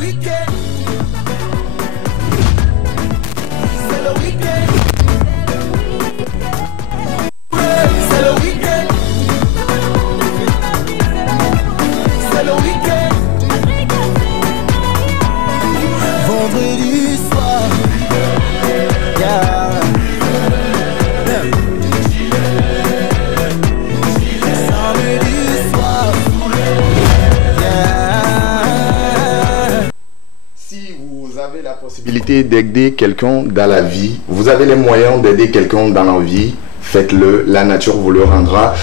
week-end. C'est le week-end. C'est le week-end. C'est le week-end. Vendredi soir. Yeah. Samedi soir. Yeah. Si vous avez la possibilité d'aider quelqu'un dans la vie, vous avez les moyens d'aider quelqu'un dans la vie, faites-le, la nature vous le rendra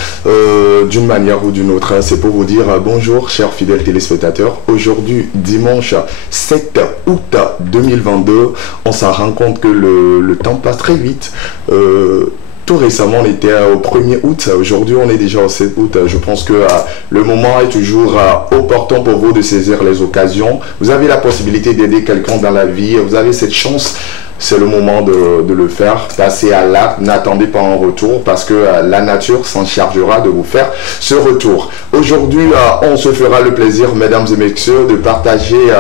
d'une manière ou d'une autre. C'est pour vous dire bonjour chers fidèles téléspectateurs. Aujourd'hui, dimanche 7 août 2022, on s'en rend compte que le temps passe très vite. Tout récemment, on était au 1er août. Aujourd'hui, on est déjà au 7 août. Je pense que le moment est toujours opportun pour vous de saisir les occasions. Vous avez la possibilité d'aider quelqu'un dans la vie. Vous avez cette chance. C'est le moment de le faire. Passez à l'acte. N'attendez pas un retour parce que la nature s'en chargera de vous faire ce retour. Aujourd'hui, on se fera le plaisir, mesdames et messieurs, de partager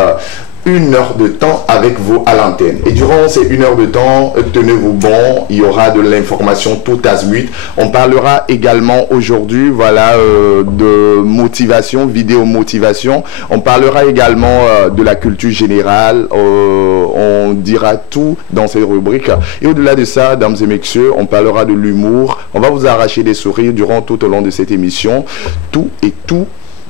1 heure de temps avec vous à l'antenne. Et durant ces 1 heure de temps, tenez-vous bon, il y aura de l'information tout azimut. On parlera également aujourd'hui, voilà, de motivation, vidéo motivation. On parlera également de la culture générale. On dira tout dans ces rubriques. Et au-delà de ça, dames et messieurs, on parlera de l'humour. On va vous arracher des sourires durant tout au long de cette émission. Tout et tout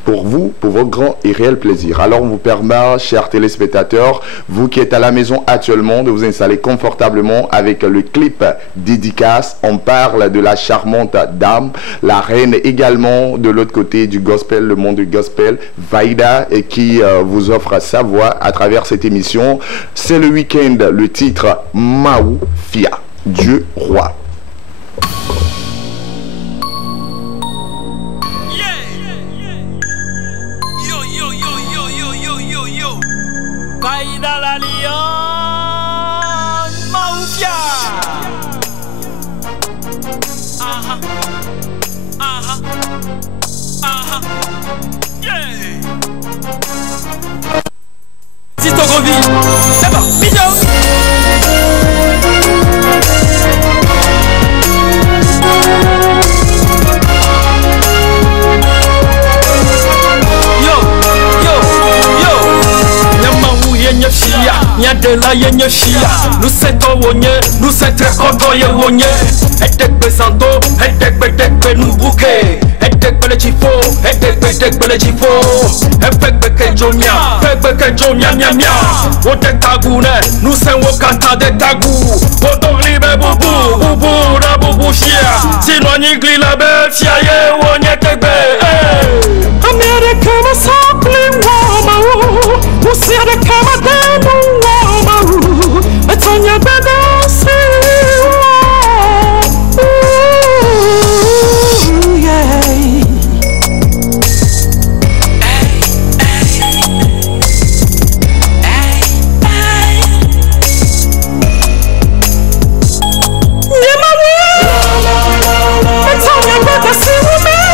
pour vous, pour votre grand et réel plaisir. Alors, on vous permet, chers téléspectateurs, vous qui êtes à la maison actuellement, de vous installer confortablement avec le clip dédicace. On parle de la charmante dame, la reine également de l'autre côté du gospel, le monde du gospel, Vaïda, et qui vous offre sa voix à travers cette émission. C'est le week-end, le titre Maou Fia, Dieu roi. Vaïda la lionne, Maoufia. Aha, aha, aha, yeah. Si ton gros vie, c'est bon, bisous. Nyadela yenye shia, nous c'est wonye, nous c'est très content ye wonye. Edekbe santo, edekbe nous bouquet, edekbe le chifo, edekbe le chifo. Efekbe kejonia, nya nya. Wote tagune, nous c'est wokanta de tagou. Woto libe bubu na bubu shia. Sinon nigli la belle fia ye wonye tekbe. America masakli wama, usia de kamademu. It's on your baby, yeah. It's on your baby, see me.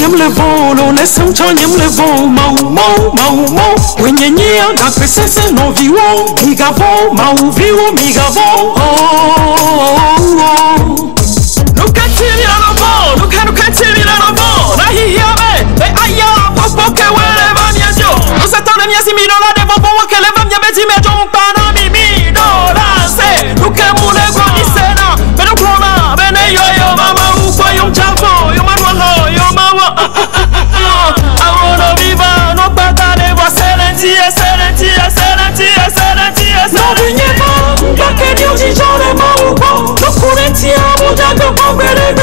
Nyam le vent, on est sans nyam le vent, mau. When you near, got the sense no view, migavo, mau view, migavo. Look at TV on the phone, look at TV on the phone. I hear me, aya, poke wherever you go. No se torna mia si mi non la devo po che le va mia mezzi me giompa na mi no se. Look at mule go di sena, pero clona, bene yo mama u kwa yo chapo, yo manualo, yo mawa. I wanna be ba no bata de va serentia. No vinyema, ya que Dios y yo le mau, no curentia, ya que po bere.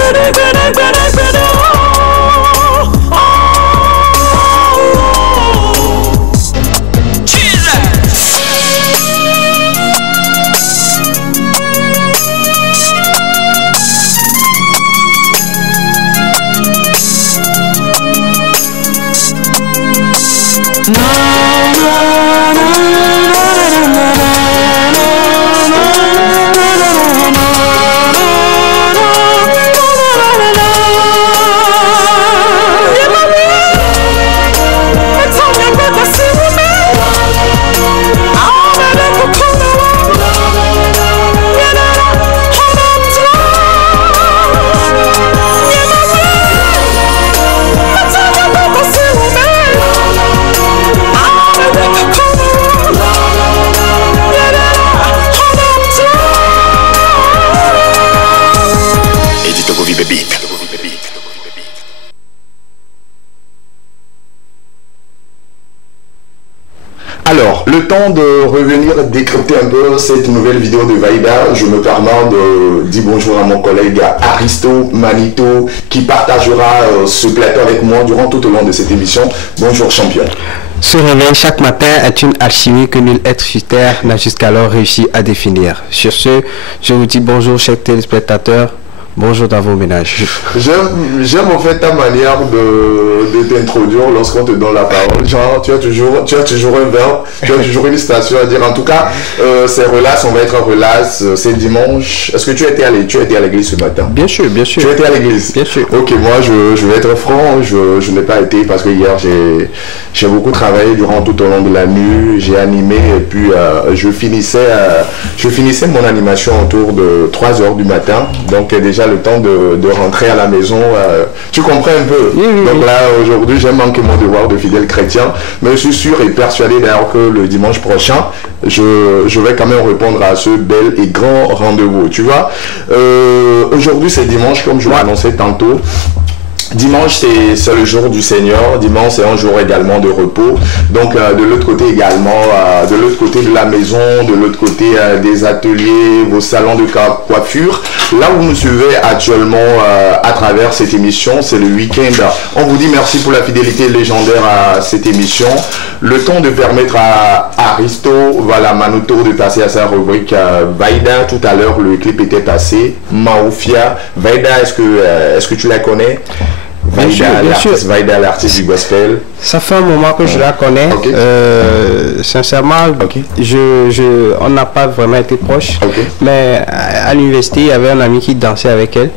Jesus. Alors, le temps de revenir décrypter un peu cette nouvelle vidéo de Vaïda, je me permets de dire bonjour à mon collègue Aristo Manito qui partagera ce plateau avec moi durant tout au long de cette émission. Bonjour champion. Ce réveil chaque matin est une alchimie que nul être sur terre n'a jusqu'alors réussi à définir. Sur ce, je vous dis bonjour chers téléspectateurs. Bonjour dans vos ménages. J'aime en fait ta manière de t'introduire lorsqu'on te donne la parole. Genre, tu as toujours un verbe, tu as toujours une citation à dire. En tout cas, c'est relax, on va être relax. C'est dimanche. Est-ce que tu étais à l'église ce matin? Bien sûr, bien sûr. Tu étais à l'église? Bien sûr. Ok, moi je vais être franc, je n'ai pas été parce que hier j'ai beaucoup travaillé durant tout au long de la nuit. J'ai animé et puis je finissais mon animation autour de 3 h du matin. Donc déjà le temps de rentrer à la maison, tu comprends un peu. Oui. Donc là aujourd'hui j'ai manqué mon devoir de fidèle chrétien, mais je suis sûr et persuadé d'ailleurs que le dimanche prochain je vais quand même répondre à ce bel et grand rendez-vous, tu vois. Aujourd'hui c'est dimanche comme je l'ai annoncé tantôt. Dimanche, c'est le jour du Seigneur. Dimanche, c'est un jour également de repos. Donc, de l'autre côté également, de l'autre côté de la maison, de l'autre côté des ateliers, vos salons de coiffure. Là où vous nous suivez actuellement à travers cette émission, c'est le week-end. On vous dit merci pour la fidélité légendaire à cette émission. Le temps de permettre à Aristo, voilà, Manuto, de passer à sa rubrique Vaïda. Tout à l'heure, le clip était passé. Maoufia. Vaïda, est-ce que tu la connais? Vaïda, l'artiste du gospel. Ça fait un moment que je la connais. Okay. Sincèrement, on n'a pas vraiment été proches. Okay. Mais à l'université, il y avait un ami qui dansait avec elle.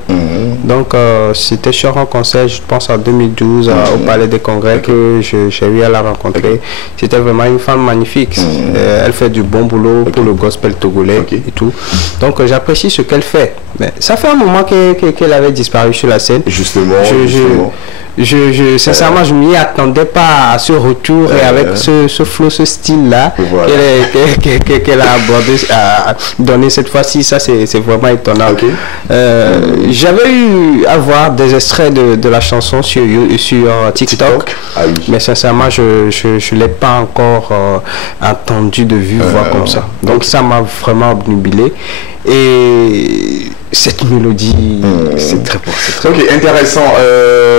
Donc, c'était sur un concert, je pense en 2012, au Palais des Congrès, que j'ai eu à la rencontrer. C'était vraiment une femme magnifique. Elle fait du bon boulot pour le gospel togolais et tout. Donc, j'apprécie ce qu'elle fait. Mais ça fait un moment qu'elle avait disparu sur la scène. Justement. Sincèrement, je ne m'y attendais pas à ce retour et avec ce flow, ce style-là qu'elle a abordé, donné cette fois-ci. Ça, c'est vraiment étonnant. J'avais eu à voir des extraits de la chanson sur TikTok. Mais sincèrement, je ne l'ai pas encore entendu de vue voix comme ça. Donc, ça m'a vraiment obnubilé. Et cette mélodie, c'est très beau. Ok, intéressant.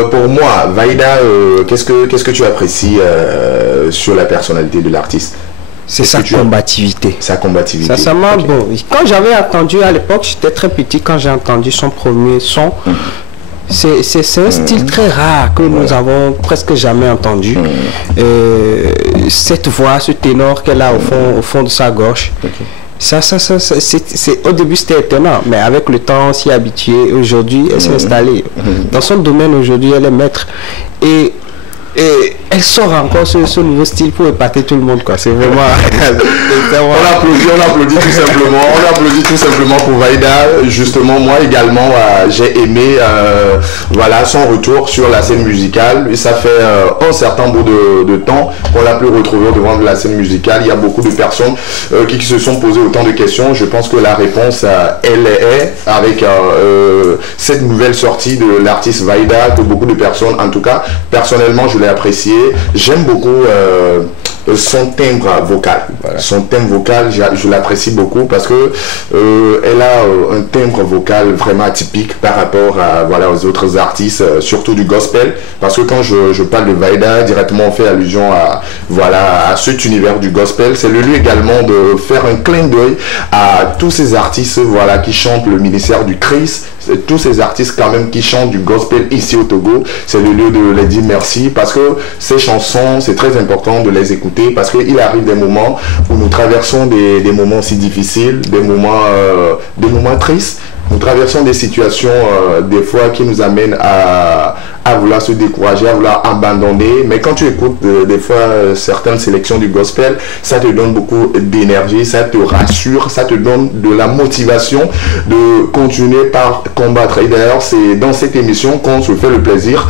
Pour moi, Vaïda, qu'est-ce que tu apprécies sur la personnalité de l'artiste? C'est sa combativité. Sa combativité. Sincèrement, bon, quand j'avais entendu à l'époque, j'étais très petit, quand j'ai entendu son premier son, c'est un style très rare que nous avons presque jamais entendu. Cette voix, ce ténor qu'elle a au fond de sa gorge. Au début c'était étonnant, mais avec le temps on s'y est habitué. Aujourd'hui elle s'est installée dans son domaine. Aujourd'hui elle est maître et elle sort encore ce nouveau style pour épater tout le monde, quoi. C'est vraiment on applaudit tout simplement pour Vaïda. Justement, moi également j'ai aimé voilà son retour sur la scène musicale. Et ça fait un certain bout de temps qu'on l'a plus retrouvé devant de la scène musicale. Il y a beaucoup de personnes qui se sont posées autant de questions. Je pense que la réponse elle est avec cette nouvelle sortie de l'artiste Vaïda, que beaucoup de personnes, en tout cas personnellement je l'ai apprécié. J'aime beaucoup son timbre vocal. Son timbre vocal, je l'apprécie beaucoup parce que elle a un timbre vocal vraiment atypique par rapport aux autres artistes, surtout du gospel. Parce que quand je parle de Vaïda, directement on fait allusion à cet univers du gospel. C'est le lieu également de faire un clin d'œil à tous ces artistes qui chantent le ministère du Christ. Tous ces artistes quand même qui chantent du gospel ici au Togo. C'est le lieu de les dire merci parce que ces chansons, c'est très important de les écouter parce qu'il arrive des moments où nous traversons des moments si difficiles, des moments tristes. Nous traversons des situations des fois qui nous amènent à vouloir se décourager, à vouloir abandonner. Mais quand tu écoutes des fois certaines sélections du gospel, ça te donne beaucoup d'énergie, ça te rassure, ça te donne de la motivation de continuer par combattre. Et d'ailleurs, c'est dans cette émission qu'on se fait le plaisir,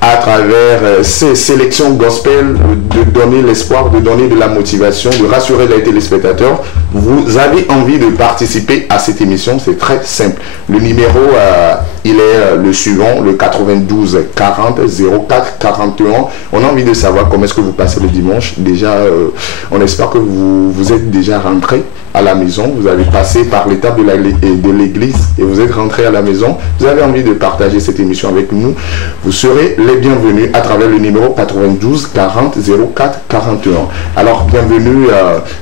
à travers ces sélections gospel, de donner l'espoir, de donner de la motivation, de rassurer les téléspectateurs. Vous avez envie de participer à cette émission, c'est très simple. Le numéro il est le suivant, le 92 40 04 41. On a envie de savoir comment est-ce que vous passez le dimanche. Déjà, on espère que vous êtes déjà rentré à la maison. Vous avez passé par l'étape de l'église et vous êtes rentré à la maison. Vous avez envie de partager cette émission avec nous. Vous serez les bienvenus à travers le numéro 92 40 04 41. Alors, bienvenue.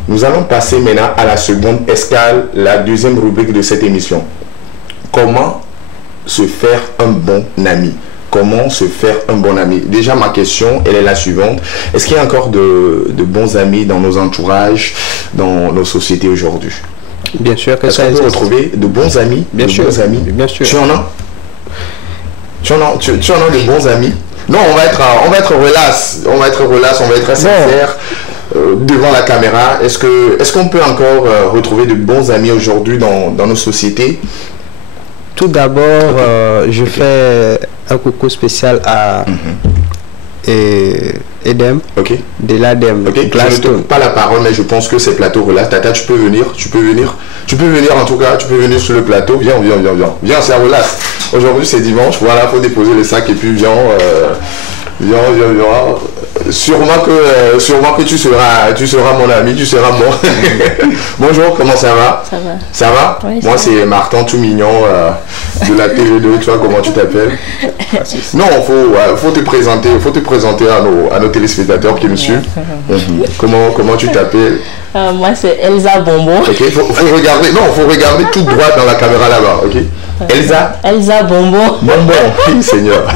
Nous allons passer maintenant à la seconde escale, la deuxième rubrique de cette émission. Comment se faire un bon ami? Comment se faire un bon ami? Déjà, ma question, elle est la suivante. Est-ce qu'il y a encore de bons amis dans nos entourages, dans nos sociétés aujourd'hui? Bien sûr que ça existe. Est-ce qu'on peut retrouver de bons amis? Bien sûr. Bons amis? Bien sûr. Tu en as? Tu en as de bons amis? Non, on va être relax. On va être relax, on va être sincère. Devant la caméra, est-ce qu'on peut encore retrouver de bons amis aujourd'hui dans nos sociétés? Tout d'abord, je fais un coucou spécial à Edem, de l'Adem. Je ne donne pas la parole, mais je pense que c'est plateau relax. Tata, tu peux venir en tout cas, tu peux venir sur le plateau. Viens, c'est relax. Aujourd'hui, c'est dimanche, voilà, il faut déposer les sacs et puis viens. Sûrement que tu seras mon ami, tu seras moi. Bonjour, comment ça va? Ça va. Ça va? Oui, moi c'est Martin tout mignon de la TV2, tu vois comment tu t'appelles? Non, faut te présenter à nos téléspectateurs qui nous suivent. Comment tu t'appelles? Moi c'est Elsa Bonbon. Ok, faut regarder tout droit dans la caméra là-bas, ok? Elsa Bonbon. Bonbon, oui, Seigneur.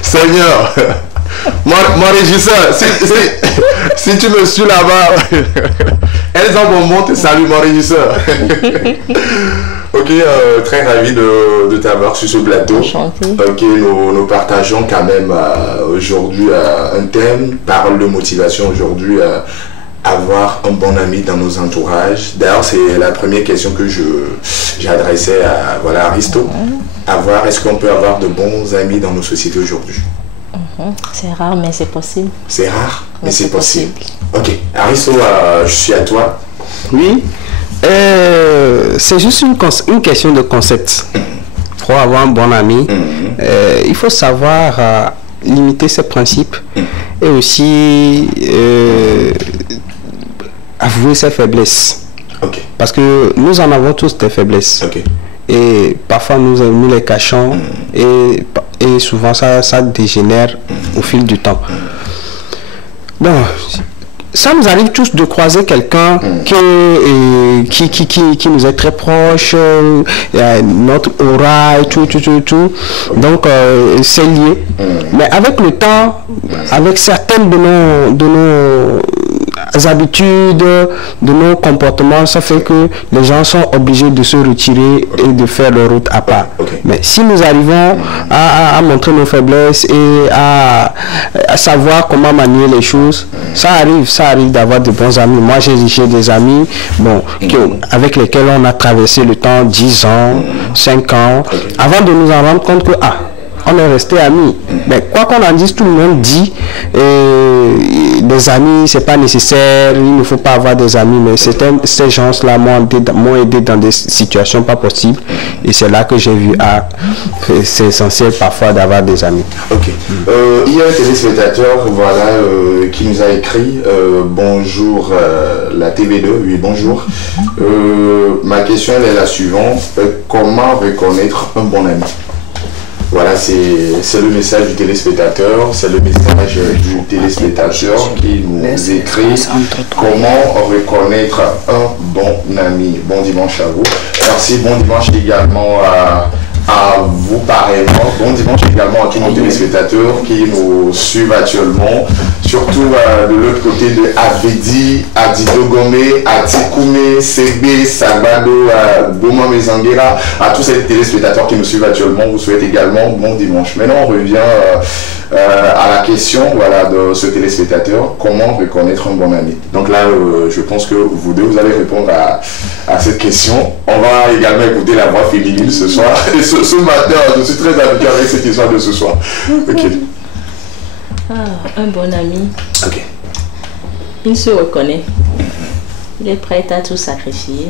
Seigneur. Mon régisseur, si tu me suis là-bas, Elsa Bonbon te salue, mon régisseur. Ok, très ravi de t'avoir sur ce plateau. Enchanté. Ok, nous partageons quand même aujourd'hui un thème, parole de motivation aujourd'hui. Avoir un bon ami dans nos entourages. D'ailleurs, c'est la première question que j'ai adressée à Aristo. Est-ce qu'on peut avoir de bons amis dans nos sociétés aujourd'hui? C'est rare, mais c'est possible. C'est rare, mais c'est possible. Ok, Aristo, je suis à toi. Oui, c'est juste une question de concept. Pour avoir un bon ami, il faut savoir limiter ses principes et aussi avouer ses faiblesses. Parce que nous en avons tous des faiblesses. Et parfois nous les cachons et souvent ça dégénère au fil du temps. Bon, ça nous arrive tous de croiser quelqu'un qui nous est très proche, notre aura et tout. Donc c'est lié. Mais avec le temps, avec certaines de nos habitudes, de nos comportements, ça fait que les gens sont obligés de se retirer et de faire leur route à part. Mais si nous arrivons à montrer nos faiblesses et à savoir comment manier les choses, ça arrive d'avoir de bons amis. Moi j'ai des amis avec lesquels on a traversé le temps 10 ans, 5 ans, avant de nous en rendre compte que on est resté amis. Mais quoi qu'on en dise, tout le monde dit des amis, c'est pas nécessaire, il ne faut pas avoir des amis. Mais ces gens-là m'ont aidé dans des situations pas possibles. Et c'est là que j'ai vu c'est essentiel parfois d'avoir des amis. Ok. Il y a un téléspectateur qui nous a écrit bonjour la TV2, oui bonjour. Ma question elle est la suivante. Comment reconnaître un bon ami? Voilà, c'est le message du téléspectateur, qui nous écrit comment reconnaître un bon ami. Bon dimanche à vous. Merci, bon dimanche également à vous pareillement. Bon dimanche également à tous nos téléspectateurs qui nous suivent actuellement. Surtout de l'autre côté de Avedi, Adidogome, Atikoumé, Sebe, Sabado, Goma Mezanguera, à tous ces téléspectateurs qui nous suivent actuellement, vous souhaite également bon dimanche. Maintenant, on revient à la question de ce téléspectateur, comment reconnaître un bon ami. Donc là, je pense que vous deux, vous allez répondre à cette question. On va également écouter la voix féminine ce soir. Et ce matin, je suis très habitué avec cette histoire de ce soir. Ok. Un bon ami. Ok. Il se reconnaît. Il est prêt à tout sacrifier.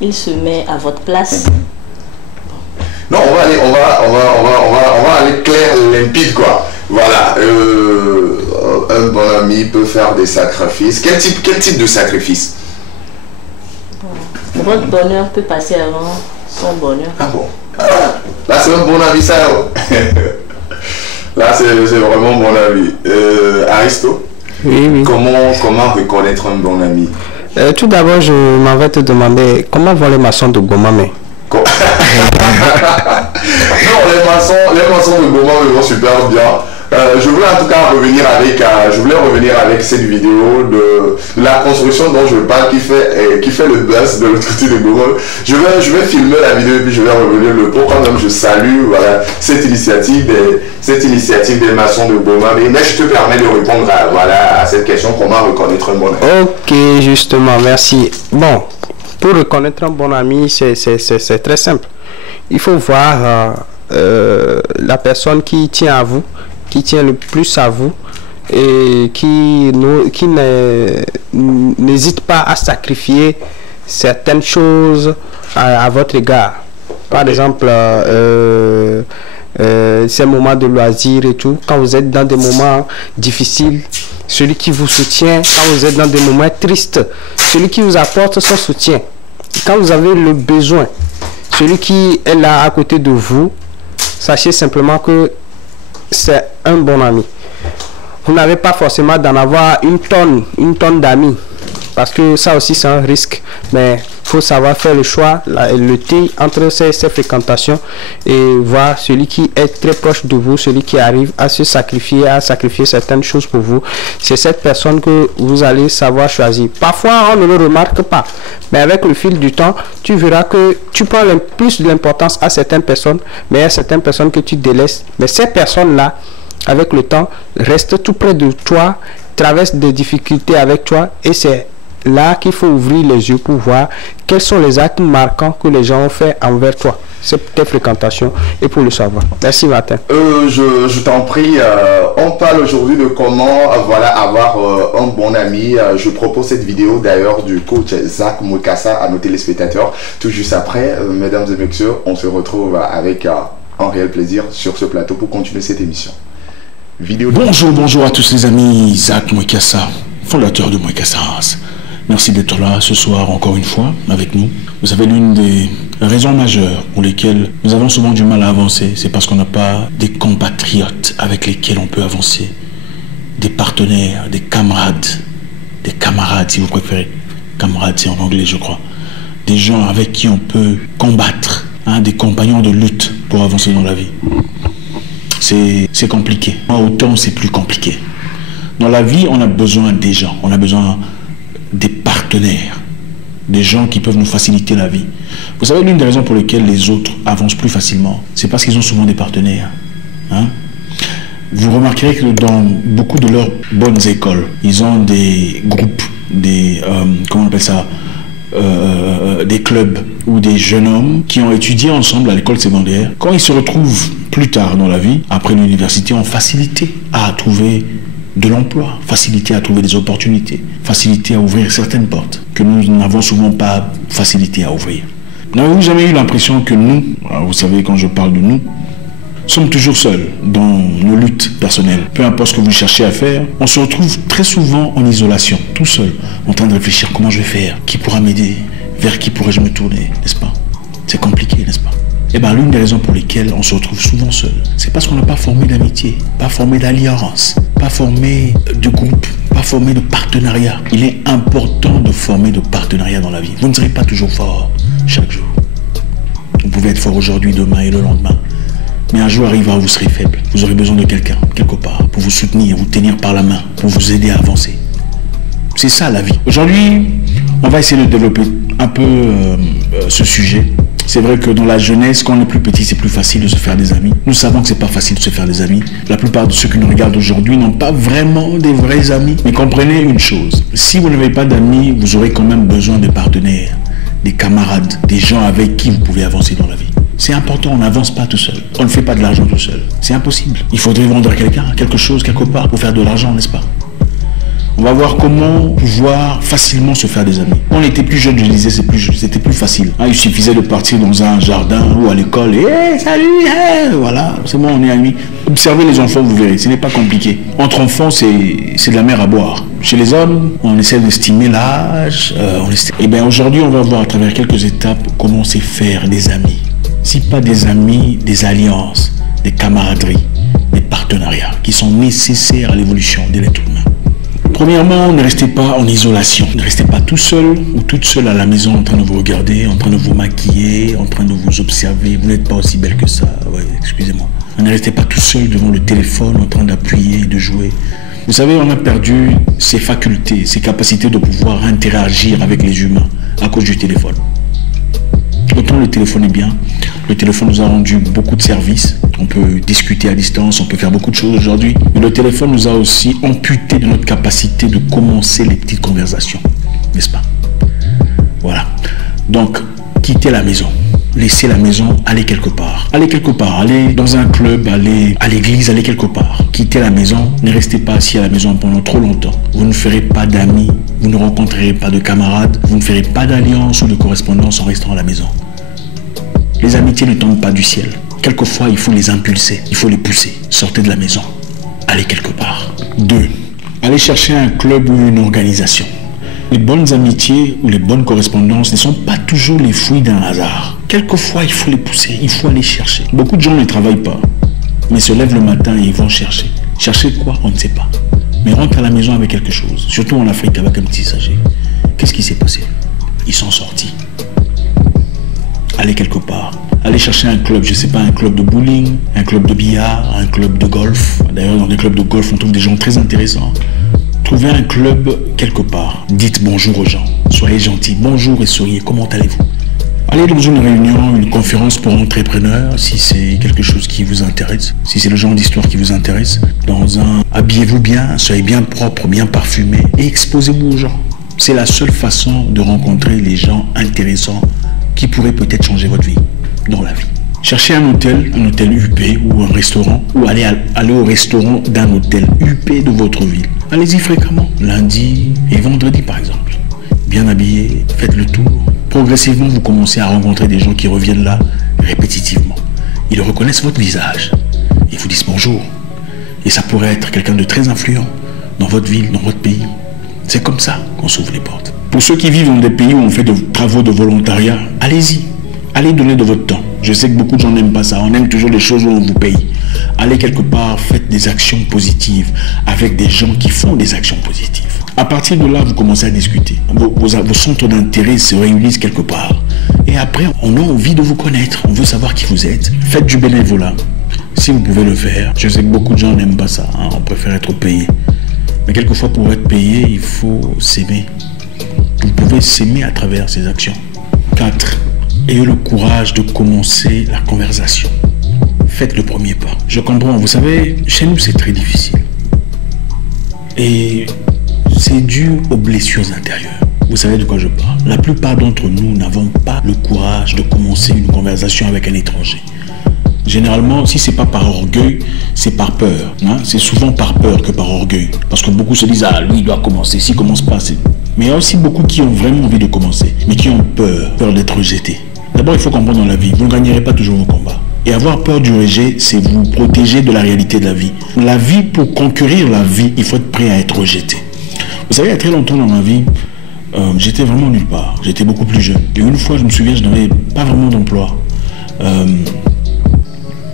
Il se met à votre place. Non, on va aller clair, limpide, quoi. Voilà, un bon ami peut faire des sacrifices. Quel type de sacrifice? Votre bonheur peut passer avant son bonheur. Ah bon? Là, c'est un bon ami, ça. Là, c'est vraiment mon ami. Aristo? Oui. Comment reconnaître un bon ami? Tout d'abord, je m'en vais te demander comment vont les maçons de Gomame? Non, les maçons de Goma vont super bien. Je voulais en tout cas revenir avec cette vidéo de la construction dont je parle qui fait le buzz de l'autre côté de Goma. Je vais filmer la vidéo et puis je vais revenir le pot quand même. Je salue cette initiative des maçons de Goma. Mais je te permets de répondre à cette question, comment reconnaître un bon ami. Ok, justement, merci. Bon, pour reconnaître un bon ami, c'est très simple. Il faut voir la personne qui tient à vous, qui tient le plus à vous et qui n'hésite pas à sacrifier certaines choses à votre égard. Par exemple, ces moments de loisirs et tout, quand vous êtes dans des moments difficiles, celui qui vous soutient, quand vous êtes dans des moments tristes, celui qui vous apporte son soutien, quand vous avez le besoin, celui qui est là à côté de vous, sachez simplement que c'est un bon ami. Vous n'avez pas forcément d'en avoir une tonne d'amis, parce que ça aussi c'est un risque, mais il faut savoir faire le choix, le tri entre ces fréquentations et voir celui qui est très proche de vous, celui qui arrive à sacrifier certaines choses pour vous. C'est cette personne que vous allez savoir choisir. Parfois on ne le remarque pas, mais avec le fil du temps, tu verras que tu prends plus de l'importance à certaines personnes, mais à certaines personnes que tu délaisses. Mais ces personnes-là, avec le temps, restent tout près de toi, traversent des difficultés avec toi, et c'est là qu'il faut ouvrir les yeux pour voir quels sont les actes marquants que les gens ont fait envers toi. C'est tes fréquentations et pour le savoir. Merci Martin. Je t'en prie, on parle aujourd'hui de comment avoir un bon ami. Je propose cette vidéo d'ailleurs du coach Zach Mokassa à nos téléspectateurs. Tout juste après, mesdames et messieurs, on se retrouve avec un réel plaisir sur ce plateau pour continuer cette émission. Bonjour à tous les amis, Zach Mokassa, fondateur de Mokassa. Merci d'être là ce soir encore une fois avec nous. Vous savez, l'une des raisons majeures pour lesquelles nous avons souvent du mal à avancer, c'est parce qu'on n'a pas des compatriotes avec lesquels on peut avancer. Des partenaires, des camarades si vous préférez. Camarades, c'est en anglais je crois. Des gens avec qui on peut combattre, des compagnons de lutte pour avancer dans la vie. C'est compliqué. Autant c'est plus compliqué. Dans la vie, on a besoin des gens, on a besoin des partenaires, des gens qui peuvent nous faciliter la vie. Vous savez, l'une des raisons pour lesquelles les autres avancent plus facilement, c'est parce qu'ils ont souvent des partenaires. Vous remarquerez que dans beaucoup de leurs bonnes écoles, ils ont des groupes, comment on appelle ça, des clubs ou des jeunes hommes qui ont étudié ensemble à l'école secondaire. Quand ils se retrouvent plus tard dans la vie, après l'université, ont facilité à trouver de l'emploi, facilité à trouver des opportunités, facilité à ouvrir certaines portes que nous n'avons souvent pas facilité à ouvrir. N'avez-vous jamais eu l'impression que nous, vous savez quand je parle de nous, sommes toujours seuls dans nos luttes personnelles. Peu importe ce que vous cherchez à faire, on se retrouve très souvent en isolation, tout seul, en train de réfléchir comment je vais faire, qui pourra m'aider, vers qui pourrais-je me tourner, n'est-ce pas? C'est compliqué, n'est-ce pas? Eh bien, l'une des raisons pour lesquelles on se retrouve souvent seul, c'est parce qu'on n'a pas formé d'amitié, pas formé d'alliance, pas formé de groupe, pas formé de partenariat. Il est important de former de partenariat dans la vie. Vous ne serez pas toujours fort chaque jour. Vous pouvez être fort aujourd'hui, demain et le lendemain. Mais un jour arrivera où vous serez faible. Vous aurez besoin de quelqu'un, quelque part, pour vous soutenir, vous tenir par la main, pour vous aider à avancer. C'est ça la vie. Aujourd'hui, on va essayer de développer un peu ce sujet. C'est vrai que dans la jeunesse, quand on est plus petit, c'est plus facile de se faire des amis. Nous savons que c'est pas facile de se faire des amis. La plupart de ceux qui nous regardent aujourd'hui n'ont pas vraiment des vrais amis. Mais comprenez une chose, si vous n'avez pas d'amis, vous aurez quand même besoin de partenaires, des camarades, des gens avec qui vous pouvez avancer dans la vie. C'est important, on n'avance pas tout seul. On ne fait pas de l'argent tout seul. C'est impossible. Il faudrait vendre à quelqu'un, quelque chose, quelque part, pour faire de l'argent, n'est-ce pas? On va voir comment pouvoir facilement se faire des amis. Quand on était plus jeune, je disais, c'était plus facile. Hein, il suffisait de partir dans un jardin ou à l'école et hey, salut, hey, voilà, c'est bon, on est amis. Observez les enfants, vous verrez, ce n'est pas compliqué. Entre enfants, c'est de la mer à boire. Chez les hommes, on essaie d'estimer l'âge. Et bien aujourd'hui, on va voir à travers quelques étapes comment c'est faire des amis. Si pas des amis, des alliances, des camaraderies, des partenariats qui sont nécessaires à l'évolution de l'être humain. Premièrement, ne restez pas en isolation. Ne restez pas tout seul ou toute seule à la maison en train de vous regarder, en train de vous maquiller, en train de vous observer. Vous n'êtes pas aussi belle que ça. Ouais, excusez-moi. Ne restez pas tout seul devant le téléphone en train d'appuyer et de jouer. Vous savez, on a perdu ses facultés, ses capacités de pouvoir interagir avec les humains à cause du téléphone. Autant le téléphone est bien, le téléphone nous a rendu beaucoup de services. On peut discuter à distance, on peut faire beaucoup de choses aujourd'hui. Mais le téléphone nous a aussi amputé de notre capacité de commencer les petites conversations, n'est-ce pas? Voilà. Donc, quittez la maison. Laissez la maison, allez quelque part. Allez quelque part, allez dans un club, allez à l'église, allez quelque part. Quittez la maison, ne restez pas assis à la maison pendant trop longtemps. Vous ne ferez pas d'amis, vous ne rencontrerez pas de camarades, vous ne ferez pas d'alliance ou de correspondance en restant à la maison. Les amitiés ne tombent pas du ciel. Quelquefois, il faut les impulser, il faut les pousser. Sortez de la maison, allez quelque part. 2. Allez chercher un club ou une organisation. Les bonnes amitiés ou les bonnes correspondances ne sont pas toujours les fruits d'un hasard. Quelquefois, il faut les pousser, il faut aller chercher. Beaucoup de gens ne travaillent pas, mais se lèvent le matin et ils vont chercher. Chercher quoi? On ne sait pas. Mais rentrent à la maison avec quelque chose, surtout en Afrique avec un petit sachet. Qu'est-ce qui s'est passé? Ils sont sortis. Allez quelque part. Allez chercher un club, je ne sais pas, un club de bowling, un club de billard, un club de golf. D'ailleurs, dans les clubs de golf, on trouve des gens très intéressants. Trouvez un club quelque part. Dites bonjour aux gens. Soyez gentils. Bonjour et souriez. Comment allez-vous? Allez dans une réunion, une conférence pour entrepreneurs, si c'est quelque chose qui vous intéresse, si c'est le genre d'histoire qui vous intéresse. Habillez-vous bien, soyez bien propre, bien parfumé et exposez-vous aux gens. C'est la seule façon de rencontrer les gens intéressants qui pourraient peut-être changer votre vie, dans la vie. Cherchez un hôtel UP ou un restaurant, ou allez au restaurant d'un hôtel UP de votre ville. Allez-y fréquemment, lundi et vendredi par exemple. Bien habillé, faites le tour. Progressivement, vous commencez à rencontrer des gens qui reviennent là répétitivement. Ils reconnaissent votre visage et vous disent bonjour. Et ça pourrait être quelqu'un de très influent dans votre ville, dans votre pays. C'est comme ça qu'on s'ouvre les portes. Pour ceux qui vivent dans des pays où on fait des travaux de volontariat, allez-y. Allez donner de votre temps. Je sais que beaucoup de gens n'aiment pas ça. On aime toujours les choses où on vous paye. Allez quelque part, faites des actions positives avec des gens qui font des actions positives. À partir de là, vous commencez à discuter. Vos centres d'intérêt se réunissent quelque part. Et après, on a envie de vous connaître. On veut savoir qui vous êtes. Faites du bénévolat. Si vous pouvez le faire. Je sais que beaucoup de gens n'aiment pas ça. On préfère être payé. Mais quelquefois, pour être payé, il faut s'aimer. Vous pouvez s'aimer à travers ces actions. 4. Ayez le courage de commencer la conversation. Faites le premier pas. Je comprends, vous savez, chez nous c'est très difficile. Et c'est dû aux blessures intérieures. Vous savez de quoi je parle. La plupart d'entre nous n'avons pas le courage de commencer une conversation avec un étranger. Généralement, si c'est pas par orgueil, c'est par peur. Hein? C'est souvent par peur que par orgueil. Parce que beaucoup se disent, ah, lui, il doit commencer. S'il commence pas, c'est... Mais il y a aussi beaucoup qui ont vraiment envie de commencer, mais qui ont peur d'être rejetés. D'abord, il faut comprendre dans la vie, vous ne gagnerez pas toujours vos combats. Et avoir peur du rejet, c'est vous protéger de la réalité de la vie. La vie, pour conquérir la vie, il faut être prêt à être rejeté. Vous savez, il y a très longtemps dans ma vie, j'étais vraiment nulle part. J'étais beaucoup plus jeune. Et une fois, je me souviens, je n'avais pas vraiment d'emploi.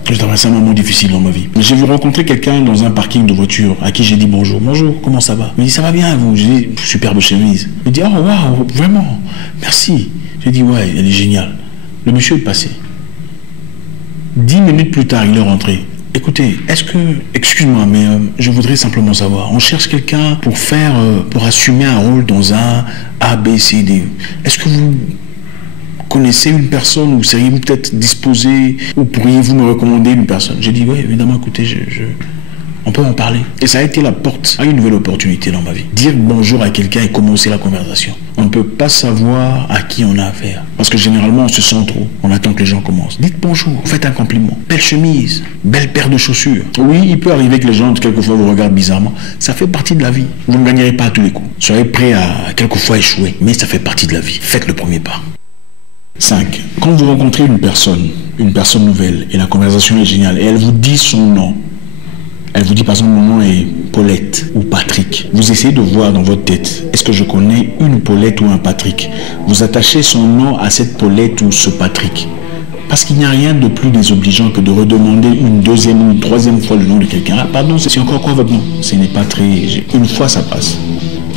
J'ai traversé un moment difficile dans ma vie. J'ai vu rencontrer quelqu'un dans un parking de voiture à qui j'ai dit bonjour. Bonjour, comment ça va? Il me dit, ça va bien, vous? J'ai dit, superbe chemise. Il me dit, oh, waouh, vraiment, merci. J'ai dit, ouais, elle est géniale. Le monsieur est passé. 10 minutes plus tard, il est rentré. Écoutez, excuse-moi, mais je voudrais simplement savoir, on cherche quelqu'un pour assumer un rôle dans un A, B, C, D. Est-ce que vous connaissez une personne ou seriez-vous peut-être disposé ou pourriez-vous me recommander une personne? J'ai dit, oui, évidemment, écoutez, On peut en parler. Et ça a été la porte à une nouvelle opportunité dans ma vie. Dire bonjour à quelqu'un et commencer la conversation. On ne peut pas savoir à qui on a affaire. Parce que généralement, on se sent trop. On attend que les gens commencent. Dites bonjour, faites un compliment. Belle chemise, belle paire de chaussures. Oui, il peut arriver que les gens, quelquefois, vous regardent bizarrement. Ça fait partie de la vie. Vous ne gagnerez pas à tous les coups. Soyez prêts à quelquefois échouer. Mais ça fait partie de la vie. Faites le premier pas. 5. Quand vous rencontrez une personne nouvelle, et la conversation est géniale, et elle vous dit son nom, elle vous dit par exemple mon nom est Paulette ou Patrick. Vous essayez de voir dans votre tête, est-ce que je connais une Paulette ou un Patrick? Vous attachez son nom à cette Paulette ou ce Patrick. Parce qu'il n'y a rien de plus désobligeant que de redemander une deuxième ou une troisième fois le nom de quelqu'un. Ah pardon, c'est encore quoi votre nom? Ce n'est pas très... Une fois ça passe.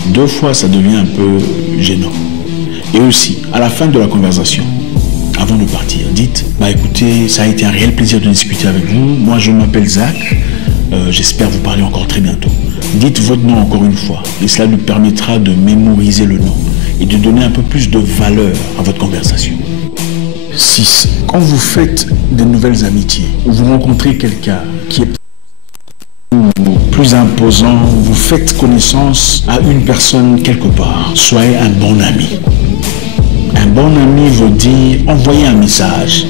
2 fois ça devient un peu gênant. Et aussi, à la fin de la conversation, avant de partir, dites, bah écoutez, ça a été un réel plaisir de discuter avec vous. Moi je m'appelle Zach. J'espère vous parler encore très bientôt. Dites votre nom encore une fois et cela nous permettra de mémoriser le nom et de donner un peu plus de valeur à votre conversation. 6. Quand vous faites de nouvelles amitiés ou vous rencontrez quelqu'un qui est plus imposant, vous faites connaissance à une personne quelque part, soyez un bon ami. Un bon ami veut dire envoyer un message.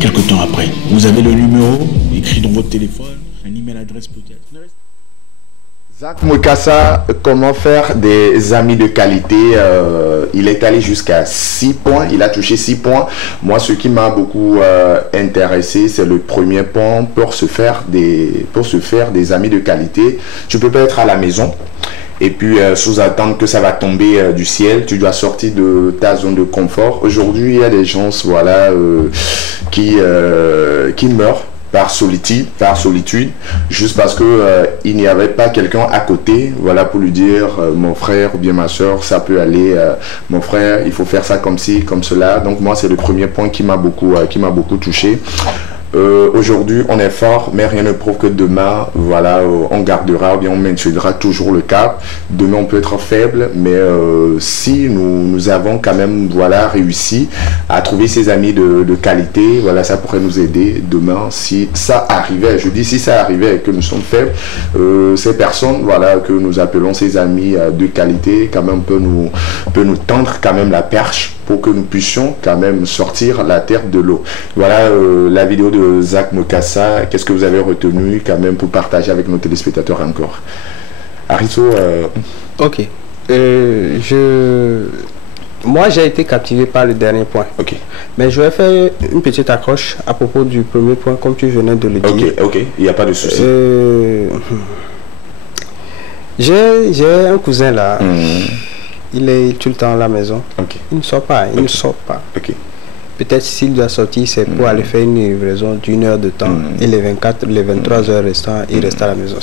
Quelque temps après, vous avez le numéro écrit dans votre téléphone. L'adresse peut-être. Zach Mwekassa, comment faire des amis de qualité? Il est allé jusqu'à 6 points, il a touché 6 points. Moi, ce qui m'a beaucoup intéressé, c'est le premier point pour se faire des amis de qualité. Tu peux pas être à la maison et puis sous-attendre que ça va tomber du ciel. Tu dois sortir de ta zone de confort. Aujourd'hui, il y a des gens voilà, qui meurent par solitude, juste parce que il n'y avait pas quelqu'un à côté, voilà, pour lui dire mon frère ou bien ma soeur, ça peut aller, mon frère, il faut faire ça comme ci, comme cela. Donc moi, c'est le premier point qui m'a beaucoup touché. Aujourd'hui, on est fort, mais rien ne prouve que demain, voilà, on gardera ou bien on maintiendra toujours le cap. Demain, on peut être faible, mais si nous avons quand même, voilà, réussi à trouver ces amis de qualité, voilà, ça pourrait nous aider demain. Si ça arrivait, je dis si ça arrivait et que nous sommes faibles, ces personnes, voilà, que nous appelons ces amis de qualité, quand même peut nous tendre quand même la perche pour que nous puissions quand même sortir la tête de l'eau. Voilà la vidéo de Zach Mwekassa. Qu'est-ce que vous avez retenu quand même pour partager avec nos téléspectateurs encore? Aristo Ok. Moi, j'ai été captivé par le dernier point. Ok. Mais je vais faire une petite accroche à propos du premier point, comme tu venais de le dire. Ok, il n'y a pas de souci. J'ai un cousin là. Il est tout le temps à la maison. Il ne sort pas. Il ne sort pas. Peut-être s'il doit sortir, c'est pour aller faire une livraison d'1 heure de temps. Et les 23 heures restant, il reste à la maison.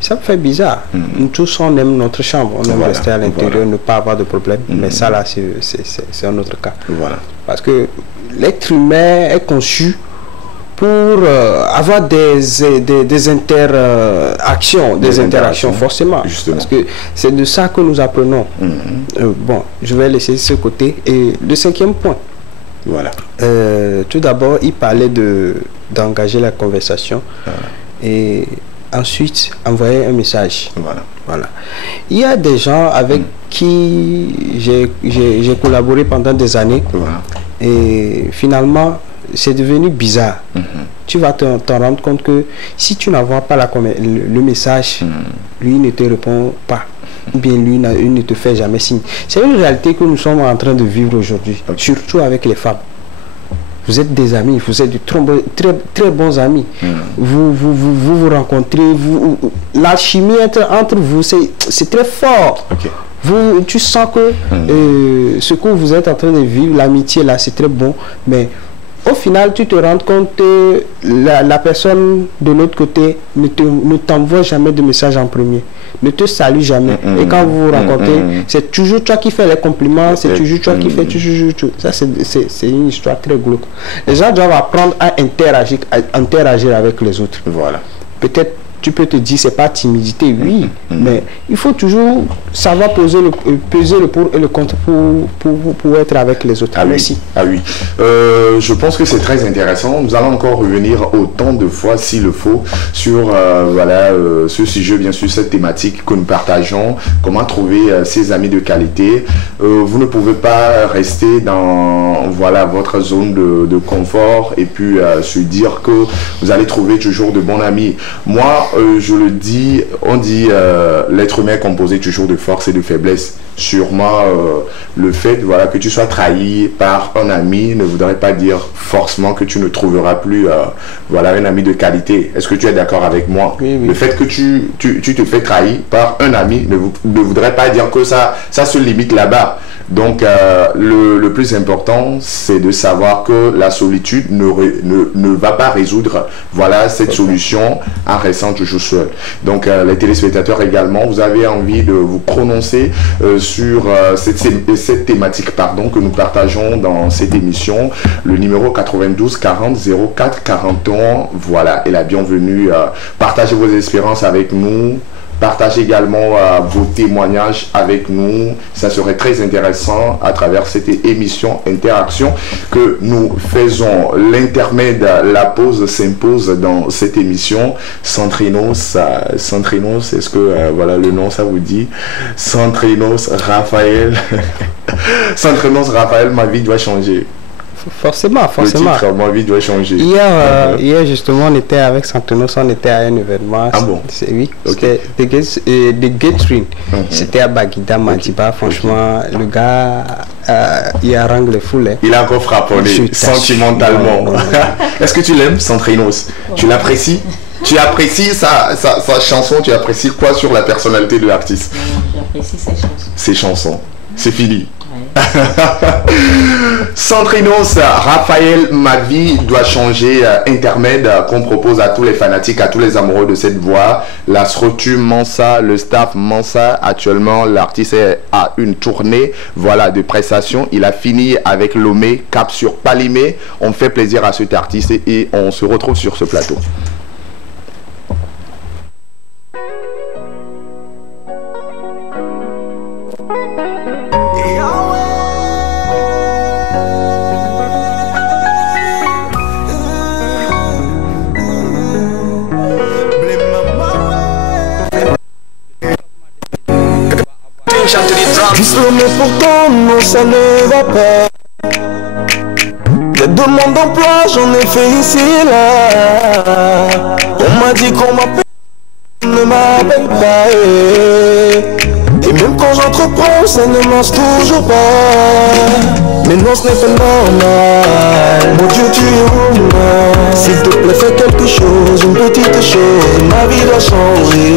Ça me fait bizarre. Nous tous, on aime notre chambre. On aime rester à l'intérieur, ne pas avoir de problème. Mais ça, là, c'est un autre cas. Parce que l'être humain est conçu pour avoir des interactions forcément. Justement. Parce que c'est de ça que nous apprenons. Bon, je vais laisser ce côté. Et le 5e point. Voilà. Tout d'abord, il parlait d'engager la conversation et ensuite envoyer un message. Voilà. Il y a des gens avec qui j'ai collaboré pendant des années et finalement c'est devenu bizarre. Tu vas t'en rendre compte que si tu n'envoies pas le message, lui ne te répond pas. Ou bien lui il ne te fait jamais signe. C'est une réalité que nous sommes en train de vivre aujourd'hui, surtout avec les femmes. Vous êtes des amis, vous êtes de très bons amis. Vous rencontrez, l'alchimie entre vous, c'est très fort. Tu sens que ce que vous êtes en train de vivre, l'amitié là, c'est très bon, mais au final, tu te rends compte que la personne de l'autre côté ne t'envoie jamais de message en premier, ne te salue jamais. Et quand vous vous rencontrez, c'est toujours toi qui fais les compliments, c'est toujours toi qui fais tout. Ça, c'est une histoire très glauque. Les gens doivent apprendre à interagir avec les autres. Peut-être tu peux te dire c'est pas timidité, oui, mais il faut toujours savoir peser le pour et le contre pour être avec les autres. Ah oui. Merci. Ah oui. Je pense que c'est très intéressant. Nous allons encore revenir autant de fois s'il le faut sur ce sujet, bien sûr, cette thématique que nous partageons. Comment trouver ses amis de qualité. Vous ne pouvez pas rester dans votre zone de confort et puis se dire que vous allez trouver toujours de bons amis. Moi, je le dis, on dit l'être humain est composé toujours de force et de faiblesse. Sûrement, le fait que tu sois trahi par un ami ne voudrait pas dire forcément que tu ne trouveras plus un ami de qualité. Est-ce que tu es d'accord avec moi? Oui. Le fait que tu te fais trahir par un ami ne voudrait pas dire que ça se limite là-bas. Donc, le plus important, c'est de savoir que la solitude ne va pas résoudre cette solution en restant toujours seul. Donc, les téléspectateurs également, vous avez envie de vous prononcer sur cette thématique que nous partageons dans cette émission. Le numéro 92 40 04 41, voilà, et la bienvenue. Partagez vos espérances avec nous. Partagez également vos témoignages avec nous. Ça serait très intéressant à travers cette émission Interaction que nous faisons. L'intermède, la pause s'impose dans cette émission. Centrinos, est-ce que le nom ça vous dit? Centrinos Raphaël. Centrinos Raphaël, ma vie doit changer. Forcément. Le titre, ma vie doit changer. Hier, justement, on était avec Santenos, on était à un événement. Ah bon? Oui, okay. C'était The Gathering. C'était à Baguida, Madiba. Franchement, le gars, il harangue les foules. Il a encore frapponné sentimentalement. Est-ce que tu l'aimes, Santrinos? Tu l'apprécies? Tu apprécies sa chanson? Tu apprécies quoi sur la personnalité de l'artiste? J'apprécie ses chansons. Ses chansons. C'est fini. Centrinos, Raphaël, ma vie doit changer, intermède qu'on propose à tous les fanatiques, à tous les amoureux de cette voix. La structure Mansa, le staff Mansa, actuellement l'artiste est à une tournée de prestations. Il a fini avec Lomé, cap sur Palimé. On fait plaisir à cet artiste et on se retrouve sur ce plateau. Diplômé pourtant, non ça ne va pas. Des demandes d'emploi, j'en ai fait ici et là. On m'a dit qu'on m'appelle, on ne m'appelle pas. Et même quand j'entreprends, ça ne marche toujours pas. Mais non, ce n'est pas normal. Mon Dieu, tu es où, moi? S'il te plaît, fais quelque chose, une petite chose. Ma vie doit changer.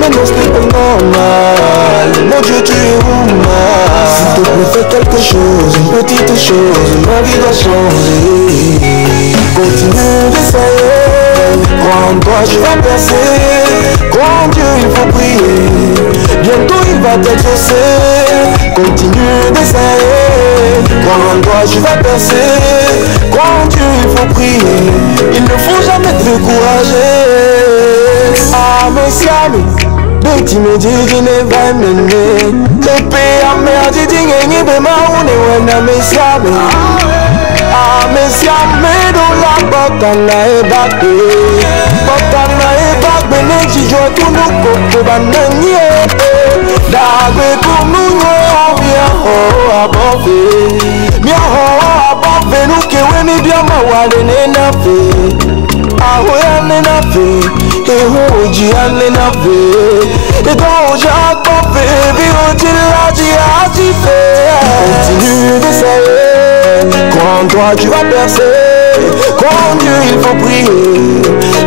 Mais non, ce n'est pas normal. Mon Dieu, tu es où, moi? S'il te plaît, fais quelque chose, une petite chose. Ma vie doit changer. Continue d'essayer. Crois en toi, je vais percer. Crois en Dieu, il faut prier. Bientôt il va t'exaucer. Continue d'essayer. Crois en toi, je vais percer. Crois en Dieu, il faut prier. Il ne faut jamais te décourager. Ah mais siame Beti me digi ne vai mene Lepe a me a digi ngengi be ma une wena me siame. Ah me siame do la botana e bakbe. Botana e bakbe ne jijo tunu koko bananyi e. Dagbe kunu nyo bia ho above. Mia ho above nuke weni bia ma wale ne na fe. Ahoya ne na fe. Ehoji ane na fe. Et donc j'attends baby au-dessus la dit continue d'essayer. Crois en toi tu vas percer. Crois en Dieu il faut prier.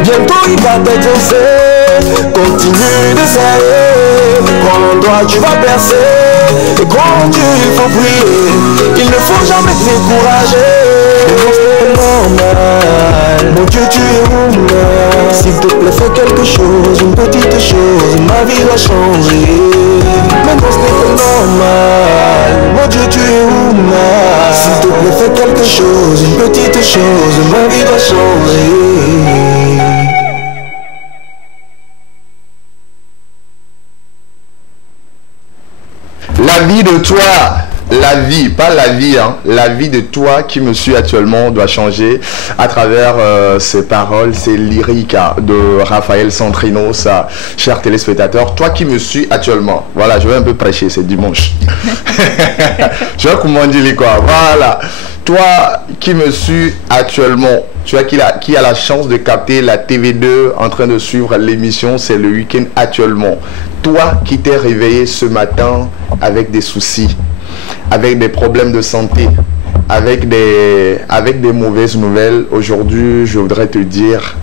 Bientôt il va t'exaucer. Continue d'essayer. Crois en toi tu vas percer. Et crois en Dieu il faut prier. Il ne faut jamais te décourager. C'est normal. Mon Dieu tu es où moi? S'il te plaît fais quelque chose, une petite chose. Ma vie doit changer. Maintenant ce n'est pas normal. Mon Dieu tu es où moi? S'il te plaît fais quelque chose, une petite chose. Ma vie doit changer. vie de toi, la vie, pas la vie, hein, la vie de toi qui me suit actuellement doit changer à travers ces paroles, ces lyriques de Raphaël Centrinos, chers téléspectateurs. Toi qui me suis actuellement, voilà, je vais un peu prêcher, c'est dimanche. Je vais comment dire quoi, voilà. Toi qui me suis actuellement, tu vois, qui a la chance de capter la TV2 en train de suivre l'émission, c'est le week-end actuellement. Toi qui t'es réveillé ce matin avec des soucis, avec des problèmes de santé, avec des mauvaises nouvelles, aujourd'hui, je voudrais te dire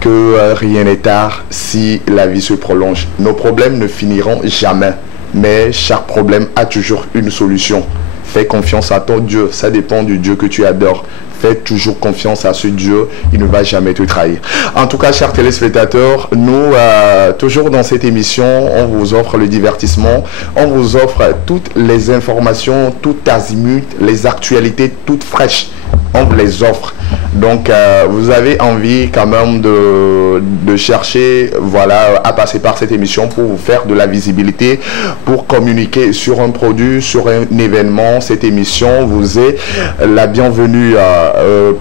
que rien n'est tard si la vie se prolonge. Nos problèmes ne finiront jamais, mais chaque problème a toujours une solution. Fais confiance à ton Dieu, ça dépend du Dieu que tu adores. Fais toujours confiance à ce Dieu, il ne va jamais te trahir. En tout cas, chers téléspectateurs, nous, toujours dans cette émission, on vous offre le divertissement, on vous offre toutes les informations, toutes azimut, les actualités toutes fraîches. On vous les offre. Donc, vous avez envie quand même de chercher, voilà, à passer par cette émission pour vous faire de la visibilité, pour communiquer sur un produit, sur un événement. Cette émission vous est la bienvenue.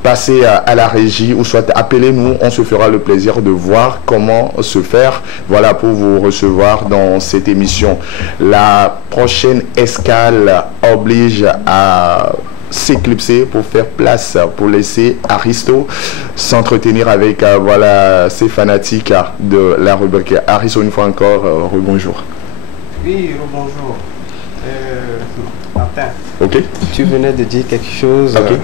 Passez à la régie ou soit appelez-nous. On se fera le plaisir de voir comment se faire, voilà, pour vous recevoir dans cette émission. La prochaine escale oblige à s'éclipser pour faire place, pour laisser Aristo s'entretenir avec voilà, ces fanatiques de la rubrique. Aristo, une fois encore, rebonjour. Oui, rebonjour. Martin, ok. Tu venais de dire quelque chose. Ok.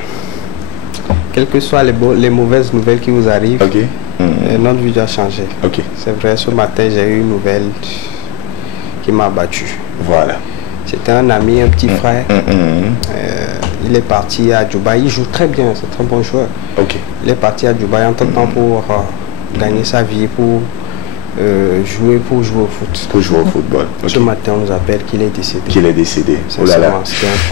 Quelles que soient les mauvaises nouvelles qui vous arrivent, ok. Notre vie doit changer. Ok. C'est vrai, ce matin, j'ai eu une nouvelle qui m'a abattu. Voilà. C'était un ami, un petit frère. Il est parti à Dubaï. Il joue très bien, c'est un très bon joueur. Ok. Il est parti à Dubaï en temps pour gagner sa vie, pour jouer au foot. Pour jouer au football. Ce matin, on nous appelle qu'il est décédé. Qu'il est décédé. Oh là là.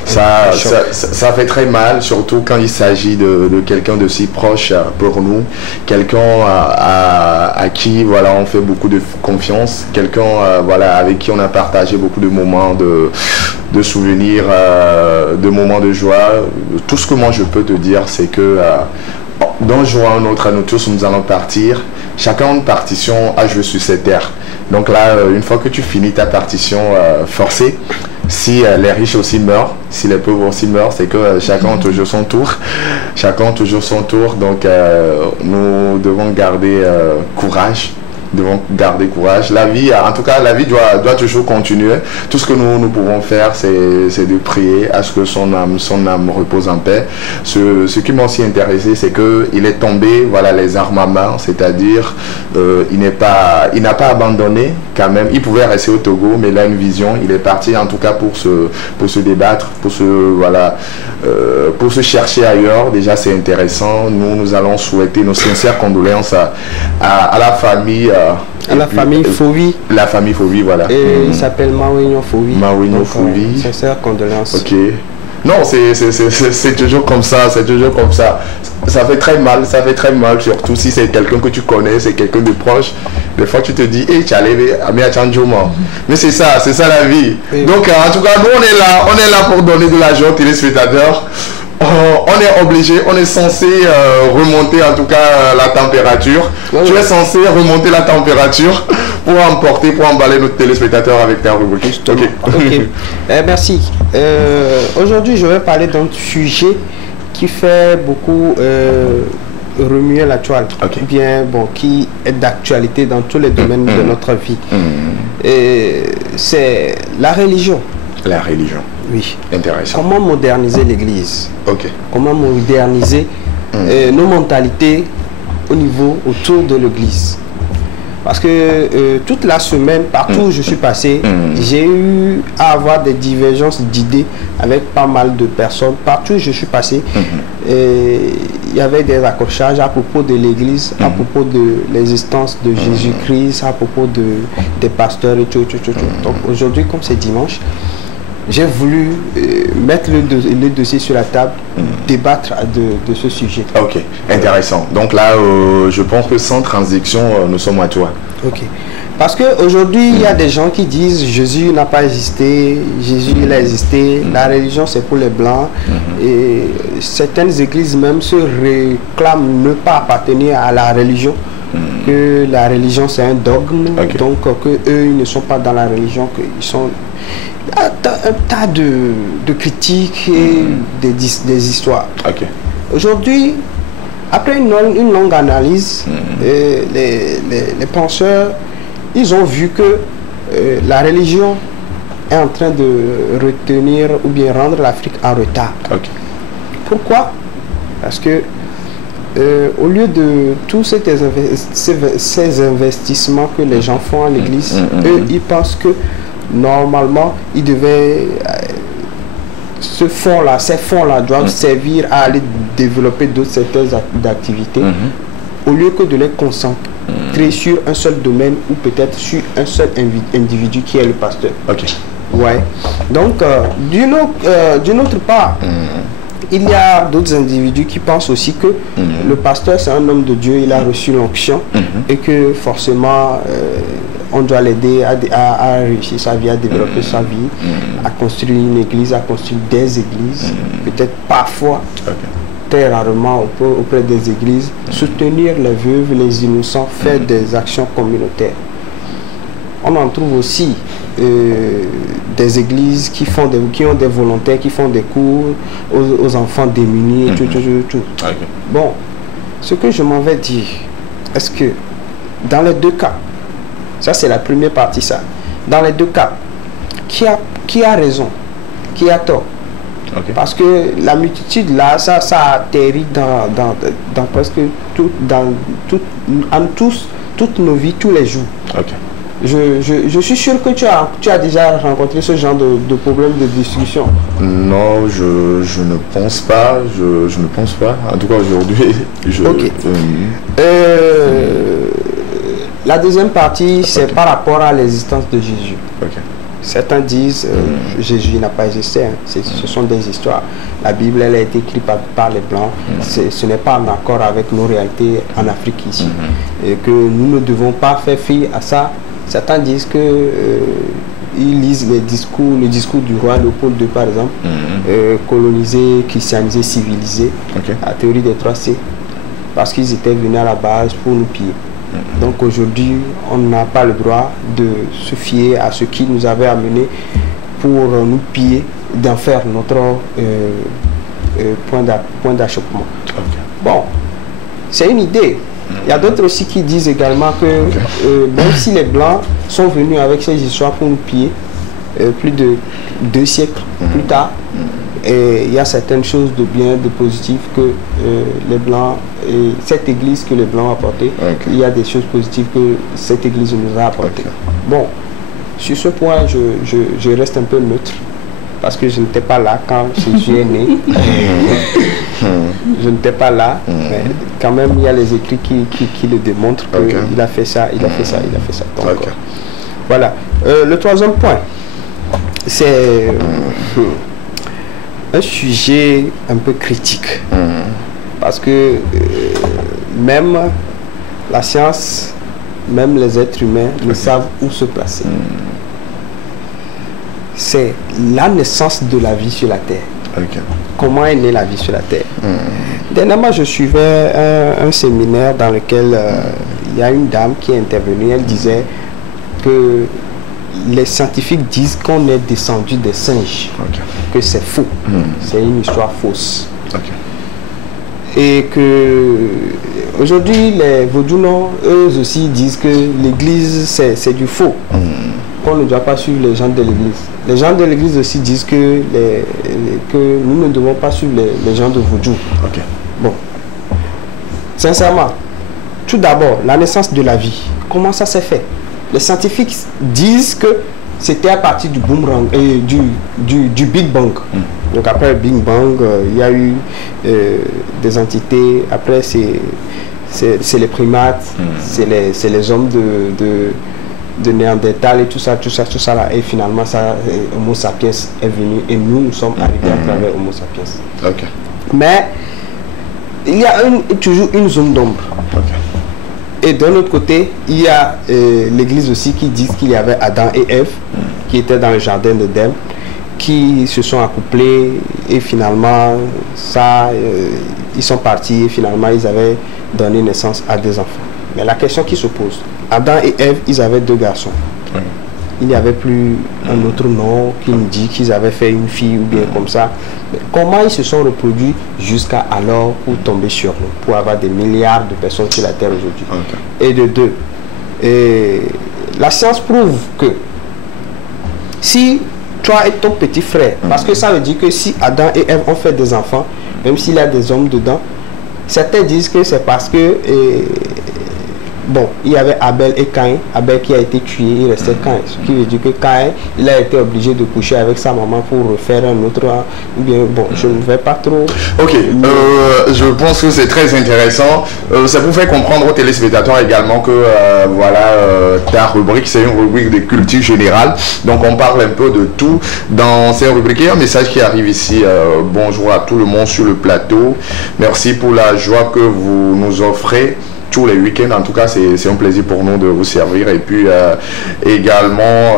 Ça fait très mal, surtout quand il s'agit de quelqu'un de si proche pour nous, quelqu'un à qui voilà, on fait beaucoup de confiance, quelqu'un voilà, avec qui on a partagé beaucoup de moments de souvenirs, de moments de joie. Tout ce que moi je peux te dire, c'est que d'un jour à un autre, à nous tous, nous allons partir. Chacun a une partition à jouer sur cette terre. Donc là, une fois que tu finis ta partition forcée, si les riches aussi meurent, si les pauvres aussi meurent, c'est que chacun a toujours son tour. Chacun a toujours son tour. Donc nous devons garder courage. La vie, en tout cas, la vie doit toujours continuer. Tout ce que nous pouvons faire, c'est de prier à ce que son âme repose en paix. Ce qui m'a aussi intéressé, c'est qu'il est tombé, voilà, les armes à main, c'est-à-dire il n'a pas abandonné quand même. Il pouvait rester au Togo, mais il a une vision. Il est parti en tout cas pour se débattre, pour se chercher ailleurs. Déjà, c'est intéressant. Nous allons souhaiter nos sincères condoléances à la famille. À la famille Fouvi. La famille Fouvi, voilà. Et il s'appelle Mawinho Fouvi. Mawinho Fouvi. Sincères condoléances. Ok. Non, c'est toujours comme ça, c'est toujours comme ça. Ça fait très mal, surtout si c'est quelqu'un que tu connais, c'est quelqu'un de proche. Des fois, tu te dis, hey, tu allais à Tchandjouma. Mais c'est ça la vie. Oui. Donc, en tout cas, nous, on est là pour donner de l'argent aux téléspectateurs. On est obligé, on est censé remonter en tout cas la température. Oui. Tu es censé remonter la température pour emballer nos téléspectateurs avec ta rubrique. Ok. Merci. Aujourd'hui, je vais parler d'un sujet qui fait beaucoup remuer la toile. Okay. Bien, qui est d'actualité dans tous les domaines de notre vie. C'est la religion. La religion. Oui. Intéressant. Comment moderniser l'Église? Ok. Comment moderniser nos mentalités autour de l'Église? Parce que toute la semaine, partout où je suis passé, j'ai eu à avoir des divergences d'idées avec pas mal de personnes. Partout où je suis passé, il y avait des accrochages à propos de l'Église, à propos de l'existence de Jésus-Christ, à propos des pasteurs et tout. Donc aujourd'hui, comme c'est dimanche, j'ai voulu mettre le dossier sur la table, débattre de ce sujet. Ok, intéressant. Donc là, je pense que sans transition, nous sommes à toi. Ok. Parce qu'aujourd'hui, il y a des gens qui disent Jésus n'a pas existé, Jésus il a existé, la religion c'est pour les Blancs. Et certaines églises même se réclament ne pas appartenir à la religion, que la religion c'est un dogme, donc que eux ils ne sont pas dans la religion, qu'ils sont... un tas de critiques et des histoires. Aujourd'hui, après une longue analyse, les penseurs, ils ont vu que la religion est en train de retenir ou bien rendre l'Afrique en retard. Pourquoi? Parce que au lieu de tous ces investissements que les gens font à l'église, eux, ils pensent que normalement, ils devaient... ces fonds-là doivent servir à aller développer d'autres secteurs d'activité, au lieu que de les concentrer sur un seul domaine ou peut-être sur un seul individu qui est le pasteur. Ouais. Donc, d'une autre part, il y a d'autres individus qui pensent aussi que le pasteur c'est un homme de Dieu, il a reçu l'onction et que forcément on doit l'aider à réussir sa vie, à développer sa vie, à construire une église, à construire des églises, peut-être parfois, très rarement auprès des églises, soutenir les veuves, les innocents, faire des actions communautaires. On en trouve aussi des églises qui ont des volontaires, qui font des cours aux enfants démunis et tout. Bon, ce que je m'en vais dire, est-ce que dans les deux cas, ça c'est la première partie ça, dans les deux cas, qui a raison, qui a tort? Parce que la multitude là, ça atterrit dans presque toutes nos vies, tous les jours. Je suis sûr que tu as déjà rencontré ce genre de problème de discussion. Non, je ne pense pas. Je ne pense pas. En tout cas, aujourd'hui, la deuxième partie, c'est par rapport à l'existence de Jésus. Certains disent Jésus n'a pas existé. Ce sont des histoires. La Bible, elle a été écrite par les Blancs. Ce n'est pas en accord avec nos réalités en Afrique ici. Et que nous ne devons pas faire fi à ça. Certains disent que ils lisent le discours du roi Léopold II par exemple, colonisé, christianisé, civilisé, la théorie des 3C, parce qu'ils étaient venus à la base pour nous piller. Donc aujourd'hui, on n'a pas le droit de se fier à ce qui nous avait amené pour nous piller, d'en faire notre point d'achoppement. Bon, c'est une idée. Il y a d'autres aussi qui disent également que même si les Blancs sont venus avec ces histoires pour nous piller, plus de 2 siècles plus tard, et il y a certaines choses de bien, de positif que les Blancs, et cette église que les Blancs ont apportée, il y a des choses positives que cette église nous a apportées. Bon, sur ce point, je reste un peu neutre, parce que je n'étais pas là quand Jésus est né. Je n'étais pas là, mais quand même il y a les écrits qui le démontrent qu'il a fait ça, il a fait ça, il a fait ça. Donc, voilà. Le troisième point, c'est un sujet un peu critique. Parce que même la science, même les êtres humains ne savent où se placer. C'est la naissance de la vie sur la Terre. Comment est née la vie sur la Terre? Dernièrement, je suivais un séminaire dans lequel il y a une dame qui est intervenue. Elle disait que les scientifiques disent qu'on est descendu des singes, que c'est faux, c'est une histoire fausse. Et que aujourd'hui, les Vaudounos, eux aussi, disent que l'église, c'est du faux, qu'on ne doit pas suivre les gens de l'église. Les gens de l'église aussi disent que nous ne devons pas suivre les gens de Vaudou. Bon, sincèrement, tout d'abord, la naissance de la vie, comment ça s'est fait? Les scientifiques disent que c'était à partir du boomerang et du Big Bang. Donc après le Big Bang, il y a eu des entités. Après c'est les primates, c'est les hommes de Néandertal et tout ça là. Et finalement Homo sapiens est venu et nous sommes arrivés à travers Homo sapiens. Mais il y a toujours une zone d'ombre. Et d'un autre côté, il y a l'église aussi qui dit qu'il y avait Adam et Ève qui étaient dans le jardin d'Éden, qui se sont accouplés et finalement, ils sont partis et finalement, ils avaient donné naissance à des enfants. Mais la question qui se pose, Adam et Ève, ils avaient 2 garçons. Il n'y avait plus un autre nom qui nous dit qu'ils avaient fait une fille ou bien comme ça. Mais comment ils se sont reproduits jusqu'à alors pour tomber sur nous, pour avoir des milliards de personnes sur la Terre aujourd'hui. Et de 2, la science prouve que si toi et ton petit frère, parce que ça veut dire que si Adam et Ève ont fait des enfants, même s'il y a des hommes dedans, certains disent que c'est parce que bon, il y avait Abel et Caïn. Abel qui a été tué, il restait Caïn. Ce qui veut dire que Caïn, il a été obligé de coucher avec sa maman pour refaire un autre. Ou bien, bon, je ne vais pas trop. Ok, je pense que c'est très intéressant. Ça vous fait comprendre aux téléspectateurs également que voilà, ta rubrique, c'est une rubrique de culture générale. Donc, on parle un peu de tout dans ces rubriques. Il y a un message qui arrive ici. Bonjour à tout le monde sur le plateau. Merci pour la joie que vous nous offrez tous les week-ends. En tout cas, c'est un plaisir pour nous de vous servir. Et puis également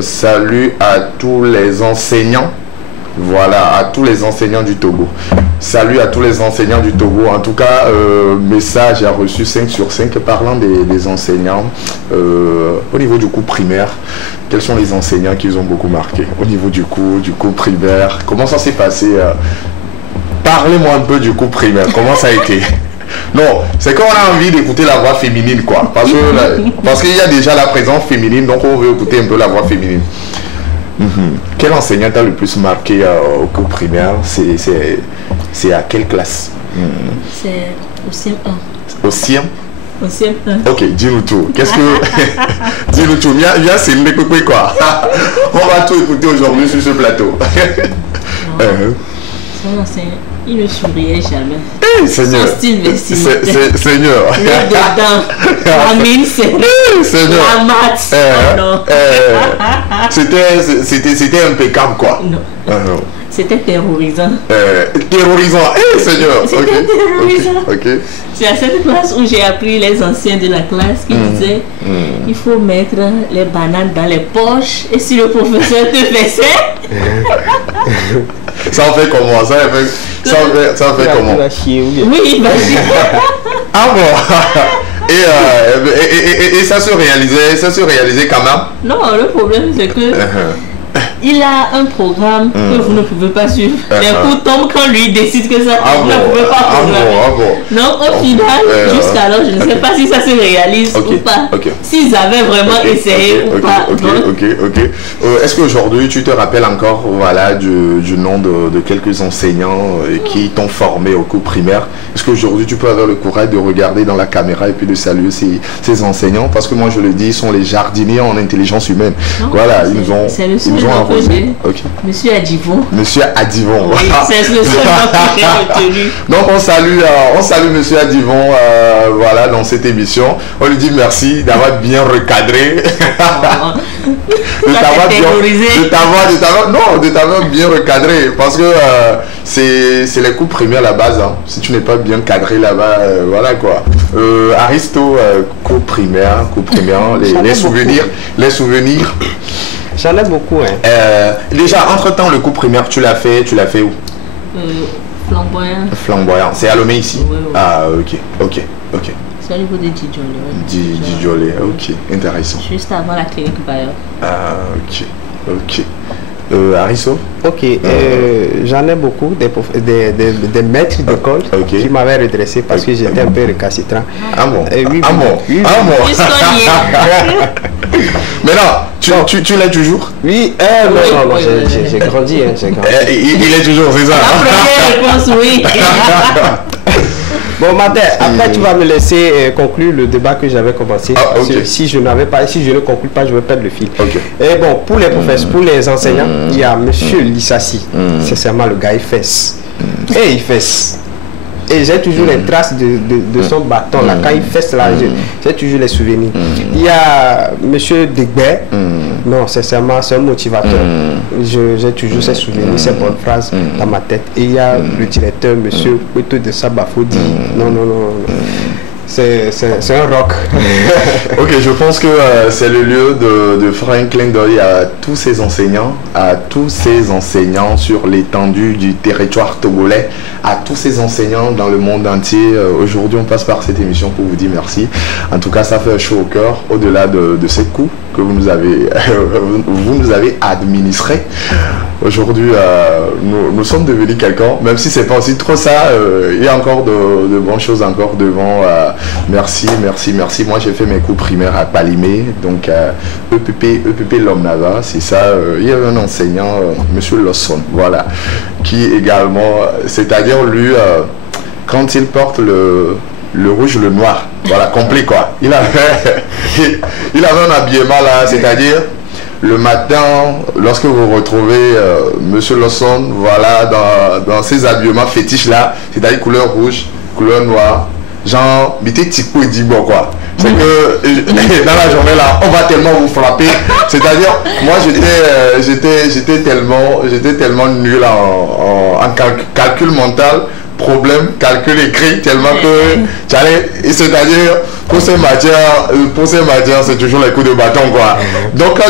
salut à tous les enseignants, voilà, à tous les enseignants du Togo. Salut à tous les enseignants du Togo. En tout cas, message a reçu 5 sur 5 parlant des enseignants au niveau du cours primaire. Quels sont les enseignants qui vous ont beaucoup marqué au niveau du cours primaire? Comment ça s'est passé? Parlez-moi un peu du cours primaire. Comment ça a été? Non, c'est qu'on a envie d'écouter la voix féminine, quoi. Parce qu'il y a déjà la présence féminine, donc on veut écouter un peu la voix féminine. Quel enseignant t'a le plus marqué au cours primaire? C'est à quelle classe? C'est au CM1. Au CM? Au CM1. Ok, dis-nous tout. Qu'est-ce que... dis-nous tout. Viens, c'est le quoi. On va tout écouter aujourd'hui sur ce plateau. Son enseignant, il ne souriait jamais. Hey, Seigneur. Son style vestimentaire. Seigneur. Le dedans. La mine, c'est la maths. Non. C'était impeccable, quoi. Non. C'était terrorisant. Terrorisant. Hey, Seigneur. C'était terrorisant. Ok. C'est à cette classe où j'ai appris les anciens de la classe qui disaient il faut mettre les bananes dans les poches et si le professeur te fait ça en fait comment? Ça en fait comment? Oui, il va chier. Ah bon? Et ça se réalisait quand même? Non, le problème c'est que il a un programme que vous ne pouvez pas suivre. Les coups tombent quand lui décide que ça vous ne pouvez pas programmer. Donc au final, jusqu'alors, je ne sais pas si ça se réalise ou pas. S'ils avaient vraiment essayé ou pas. Est-ce qu'aujourd'hui, tu te rappelles encore voilà, du nom de quelques enseignants qui t'ont formé au cours primaire? Est-ce qu'aujourd'hui, tu peux avoir le courage de regarder dans la caméra et puis de saluer ces enseignants? Parce que moi, je le dis, ils sont les jardiniers en intelligence humaine. Non, voilà, ils nous ont arrosé. Monsieur Adivon. Monsieur Adivon. Oui, c'est le seul nom que j'ai retenu. Donc on salue Monsieur Adivon voilà, dans cette émission. On lui dit merci d'avoir bien recadré. de t'avoir bien recadré. Parce que c'est les cours primaires à la base. Hein. Si tu n'es pas bien cadré là-bas, voilà quoi. Aristo, cours primaire, les souvenirs. J'en ai beaucoup. Hein. Déjà, entre-temps, le cours primaire, tu l'as fait où? Flamboyant. Flamboyant. C'est à Lomé ici? Oui. Ah, ok. C'est au niveau de Djidjolé. Djidjolé, ok. Intéressant. Juste avant la clinique Bayer. Ah, ok. Arisso? Ok, j'en ai beaucoup, des maîtres d'école qui m'avaient redressé parce que j'étais un peu récalcitrant. Ah bon? Oui. Maintenant, tu l'as toujours? Oui, non, j'ai grandi. Il est toujours, c'est ça? La première réponse, oui. Bon, Matin, après tu vas me laisser conclure le débat que j'avais commencé. Si je ne conclue pas, je vais perdre le fil. Et bon, pour les professeurs, pour les enseignants, il y a Monsieur Lissassi. C'est seulement le gars, il fesse. Et il fesse. Et j'ai toujours les traces de son bâton là. Quand il fesse là, j'ai toujours les souvenirs. Il y a Monsieur Degbert. Non, c'est un motivateur. J'ai toujours ces souvenirs, ces bonnes phrases dans ma tête. Et il y a le directeur, Monsieur Kweto de Sabafodi. Non. c'est un rock. Ok, je pense que c'est le lieu de faire un clin d'œil à tous ces enseignants, sur l'étendue du territoire togolais, à tous ces enseignants dans le monde entier. Aujourd'hui, on passe par cette émission pour vous dire merci. En tout cas, ça fait chaud au cœur, au-delà de ces coups que vous nous avez administrés. Aujourd'hui, nous sommes devenus quelqu'un, même si c'est pas aussi trop ça, il y a encore de bonnes choses encore devant. Merci. Moi, j'ai fait mes cours primaires à Palimé, donc EPP Lomnava, c'est ça. Il y avait un enseignant, Monsieur Lawson, voilà, qui également, c'est-à-dire lui, quand il porte le rouge, le noir, voilà, complet quoi. Il avait un habillement là, c'est-à-dire le matin, lorsque vous retrouvez Monsieur Lawson, voilà, dans ces habillements fétiches là, c'est-à-dire couleur rouge, couleur noire, genre, mettez Tico et Dibo quoi. C'est que dans la journée là, on va tellement vous frapper. C'est-à-dire, moi j'étais tellement nul en calcul mental. Problème, calcul écrit, tellement que c'est-à-dire pour ces matières c'est toujours les coups de bâton quoi. Donc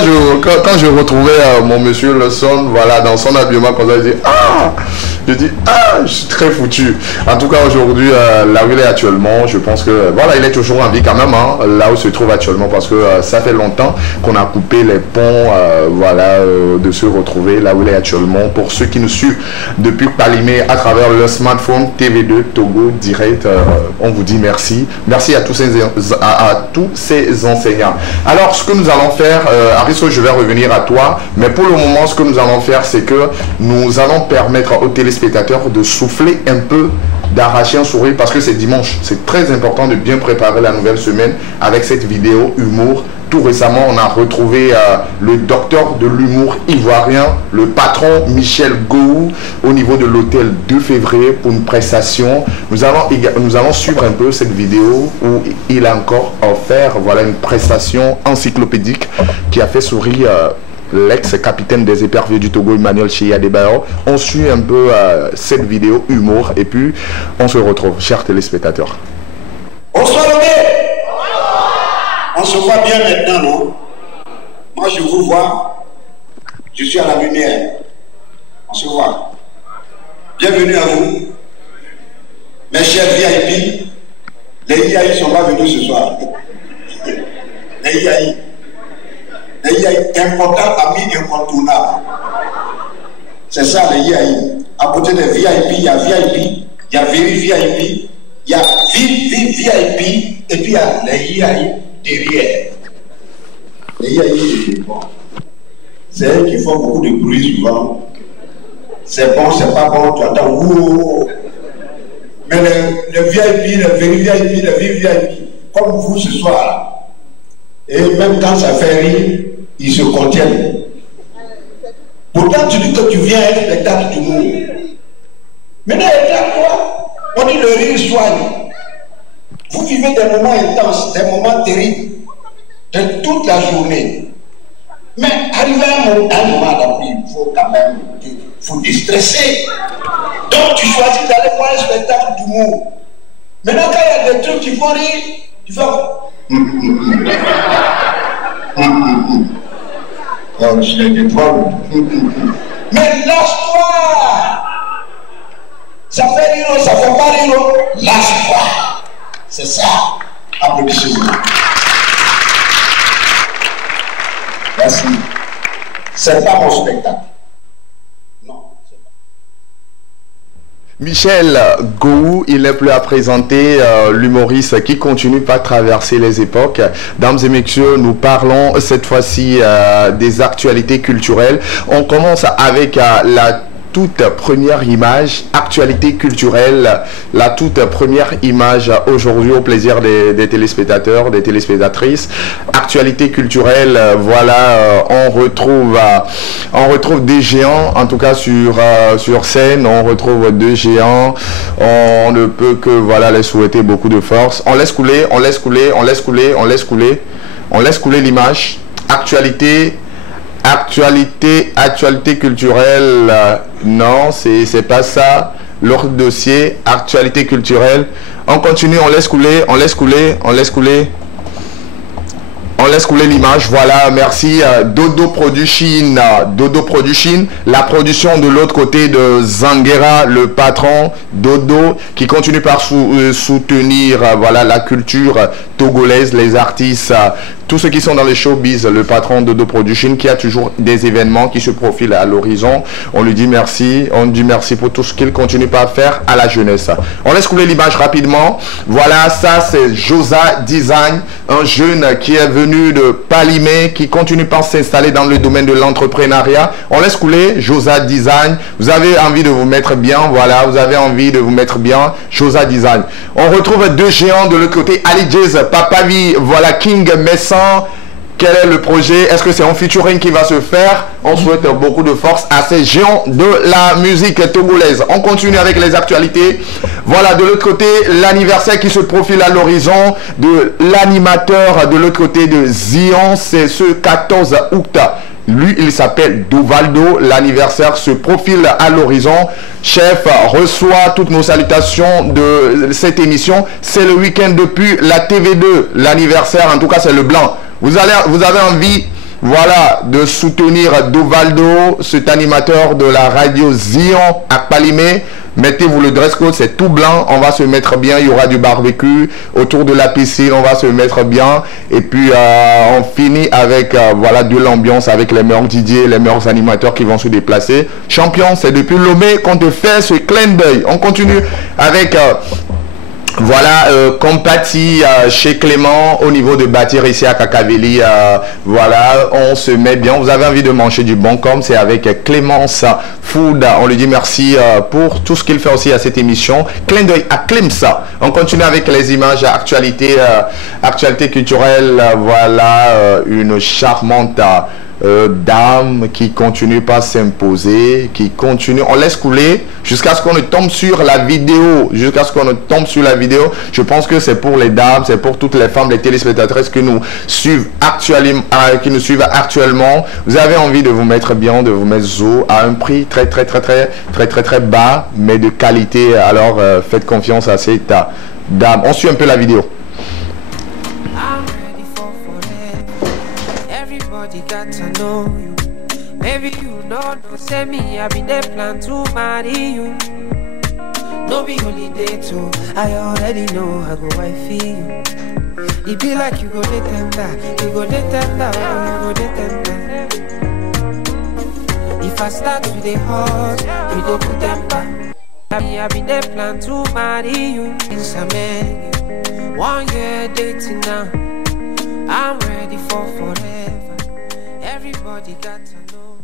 quand je retrouvais mon monsieur Lawson, voilà, dans son habillement comme ça, je dis je suis très foutu. En tout cas aujourd'hui, là où il est actuellement, je pense que voilà, il est toujours en vie quand même, hein, là où il se trouve actuellement, parce que ça fait longtemps qu'on a coupé les ponts, voilà, de se retrouver là où il est actuellement. Pour ceux qui nous suivent depuis Palimé à travers le smartphone TV2 Togo Direct, on vous dit merci. Merci à tous ces enseignants. Alors, ce que nous allons faire, Arisso, je vais revenir à toi, mais pour le moment, ce que nous allons faire, c'est que nous allons permettre aux téléspectateurs de souffler un peu, d'arracher un sourire, parce que c'est dimanche. C'est très important de bien préparer la nouvelle semaine avec cette vidéo humour. Tout récemment, on a retrouvé le docteur de l'humour ivoirien, le patron Michel Gou, au niveau de l'hôtel 2 février pour une prestation. Nous allons suivre un peu cette vidéo où il a encore offert, voilà, une prestation encyclopédique qui a fait sourire l'ex-capitaine des éperviers du Togo, Emmanuel Chia Adebayo. On suit un peu cette vidéo humour et puis on se retrouve, chers téléspectateurs. Bonsoir, on se voit bien maintenant, non? Moi, je vous vois. Je suis à la lumière. On se voit. Bienvenue à vous. Mes chers VIP. Les IAI ne sont pas venus ce soir. Les IAI. Les IAI, important, ami incontournable. C'est ça, les IAI. À côté des VIP, il y a VIP, il y a Very VIP, il y a VIP, et puis il y a les IAI. Derrière. Les IAI, bon. C'est eux qui font beaucoup de bruit souvent. C'est bon, c'est pas bon, tu entends. Ouh. Mais les VIP, les very VIP, les VIP, comme vous ce soir, et même quand ça fait rire, ils se contiennent. Pourtant, tu dis que tu viens à un spectacle du monde. Maintenant, éclate-toi. On dit le rire soigne. Vous vivez des moments intenses, des moments terribles, de toute la journée. Mais arrivé à un moment d'appui, il faut quand même déstresser. Donc tu choisis d'aller voir un spectacle d'humour. Maintenant, quand il y a des trucs qui font rire, tu fais... Oh, je l'ai dit trop. Mais lâche-toi. Ça fait rire, ça fait pas rire. Lâche-toi. C'est ça. Applaudissez-vous. Merci. C'est pas mon spectacle. Non. Michel Gou, il n'est plus à présenter, l'humoriste qui continue par traverser les époques. Dames et messieurs, nous parlons cette fois-ci des actualités culturelles. On commence avec la toute première image, actualité culturelle, la toute première image aujourd'hui au plaisir des téléspectateurs, des téléspectatrices. Actualité culturelle, voilà, on retrouve des géants, en tout cas sur scène, on retrouve deux géants. On ne peut que voilà les souhaiter beaucoup de force. On laisse couler, on laisse couler, on laisse couler, on laisse couler, on laisse couler l'image. Actualité culturelle, non, c'est pas ça. Leur dossier, actualité culturelle. On continue, on laisse couler, on laisse couler, on laisse couler. On laisse couler l'image, voilà, merci. Dodo Production, Dodo Production, la production de l'autre côté de Zanguera, le patron Dodo, qui continue par soutenir voilà, la culture togolaise, les artistes, tous ceux qui sont dans les showbiz, le patron Dodo Production, qui a toujours des événements qui se profilent à l'horizon. On lui dit merci, on dit merci pour tout ce qu'il continue par faire à la jeunesse. On laisse couler l'image rapidement. Voilà, ça c'est Josa Design, un jeune qui est venu de Palimé, qui continue par s'installer dans le domaine de l'entrepreneuriat. On laisse couler Josa Design. Vous avez envie de vous mettre bien, voilà, vous avez envie de vous mettre bien, Josa Design. On retrouve deux géants de l'autre côté, Ali Jazz, Papavi, voilà, King Messan. Quel est le projet? Est-ce que c'est un featuring qui va se faire? On souhaite beaucoup de force à ces géants de la musique togolaise. On continue avec les actualités. Voilà, de l'autre côté, l'anniversaire qui se profile à l'horizon de l'animateur de l'autre côté de Zion. C'est ce 14 août. Lui, il s'appelle Dovaldo. L'anniversaire se profile à l'horizon. Chef, reçoit toutes nos salutations de cette émission. C'est le week-end depuis la TV2. L'anniversaire, en tout cas, c'est le blanc. Vous avez envie, voilà, de soutenir Dovaldo, cet animateur de la radio Zion à Palimé. Mettez-vous le dress code, c'est tout blanc, on va se mettre bien, il y aura du barbecue autour de la piscine, on va se mettre bien. Et puis on finit avec voilà, de l'ambiance avec les meilleurs DJ, les meilleurs animateurs qui vont se déplacer. Champion, c'est depuis Lomé qu'on te fait ce clin d'œil. On continue avec... voilà, Compati chez Clément au niveau de bâtir ici à Kakaveli. Voilà, on se met bien. Vous avez envie de manger du bon comme c'est avec Clémence Food. On lui dit merci pour tout ce qu'il fait aussi à cette émission. Clin d'œil à Clemsa. On continue avec les images actualité culturelle. Voilà, une charmante dame qui continue pas à s'imposer, qui continue, on laisse couler jusqu'à ce qu'on ne tombe sur la vidéo, je pense que c'est pour les dames, c'est pour toutes les femmes, les téléspectatrices qui nous suivent actuellement, vous avez envie de vous mettre bien, de vous mettre zo à un prix très bas, mais de qualité, alors faites confiance à cette dame. On suit un peu la vidéo. Got to know you. Maybe you know, say me, I been there plan to marry you. No be holiday too, I already know I go wifey you. It be like you go dey tender, you go dey tender, oh, you go dey tender. If I start with the hot, you go put temper. I been there plan to marry you. Since I met you, 1 year dating now, I'm ready for forever. Everybody got to know.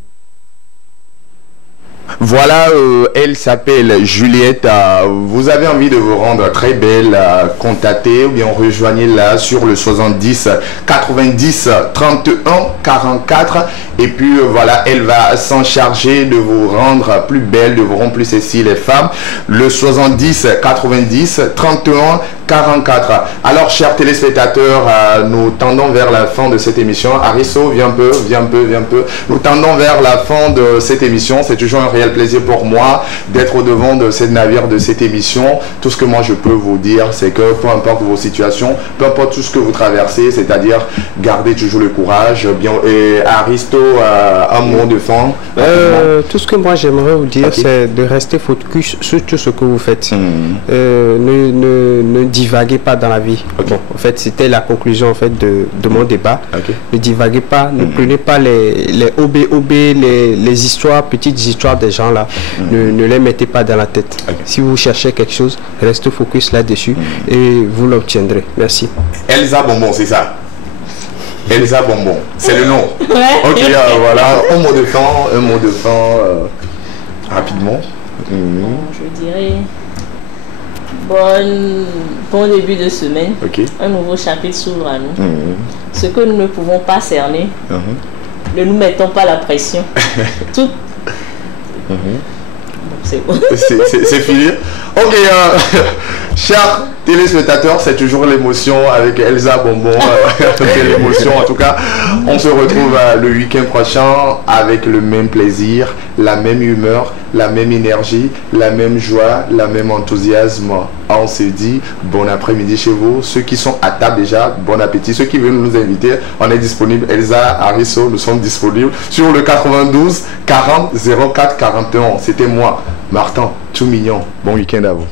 Voilà, elle s'appelle Juliette. Vous avez envie de vous rendre très belle, contactez ou bien rejoignez-la sur le 70 90 31 44. Et puis voilà, elle va s'en charger de vous rendre plus belle, de vous rendre plus sexy les femmes. Le 70 90 31 44. Alors, chers téléspectateurs, nous tendons vers la fin de cette émission. Arisso, viens un peu. Nous tendons vers la fin de cette émission. C'est toujours un réel plaisir pour moi d'être au devant de ce navire, de cette émission. Tout ce que moi je peux vous dire, c'est que peu importe vos situations, peu importe tout ce que vous traversez, c'est-à-dire gardez toujours le courage. Bien, et Aristo, un mot de fin. Tout ce que moi j'aimerais vous dire, c'est de rester focus sur tout ce que vous faites. Ne divaguez pas dans la vie. Bon, en fait, c'était la conclusion en fait de mon débat. Ne divaguez pas, ne prenez pas les OB, les histoires, petites histoires des gens là. Ne les mettez pas dans la tête. Si vous cherchez quelque chose, restez focus là-dessus et vous l'obtiendrez. Merci. Elsa Bonbon, c'est ça. Elsa Bonbon, c'est le nom. Ok, voilà, un mot de fin, rapidement. Bon, je dirais bon début de semaine. Un nouveau chapitre s'ouvre à nous. Ce que nous ne pouvons pas cerner, ne nous mettons pas la pression. Tout. C'est bon. C'est fini. Ok, Chers téléspectateurs, c'est toujours l'émotion avec Elsa Bonbon. C'est l'émotion. En tout cas, on se retrouve le week-end prochain avec le même plaisir, la même humeur, la même énergie, la même joie, la même enthousiasme. On se dit bon après-midi chez vous. Ceux qui sont à table déjà, bon appétit. Ceux qui veulent nous inviter, on est disponible. Elsa, Arisso, nous sommes disponibles sur le 92 40 04 41. C'était moi, Martin, tout mignon. Bon week-end à vous.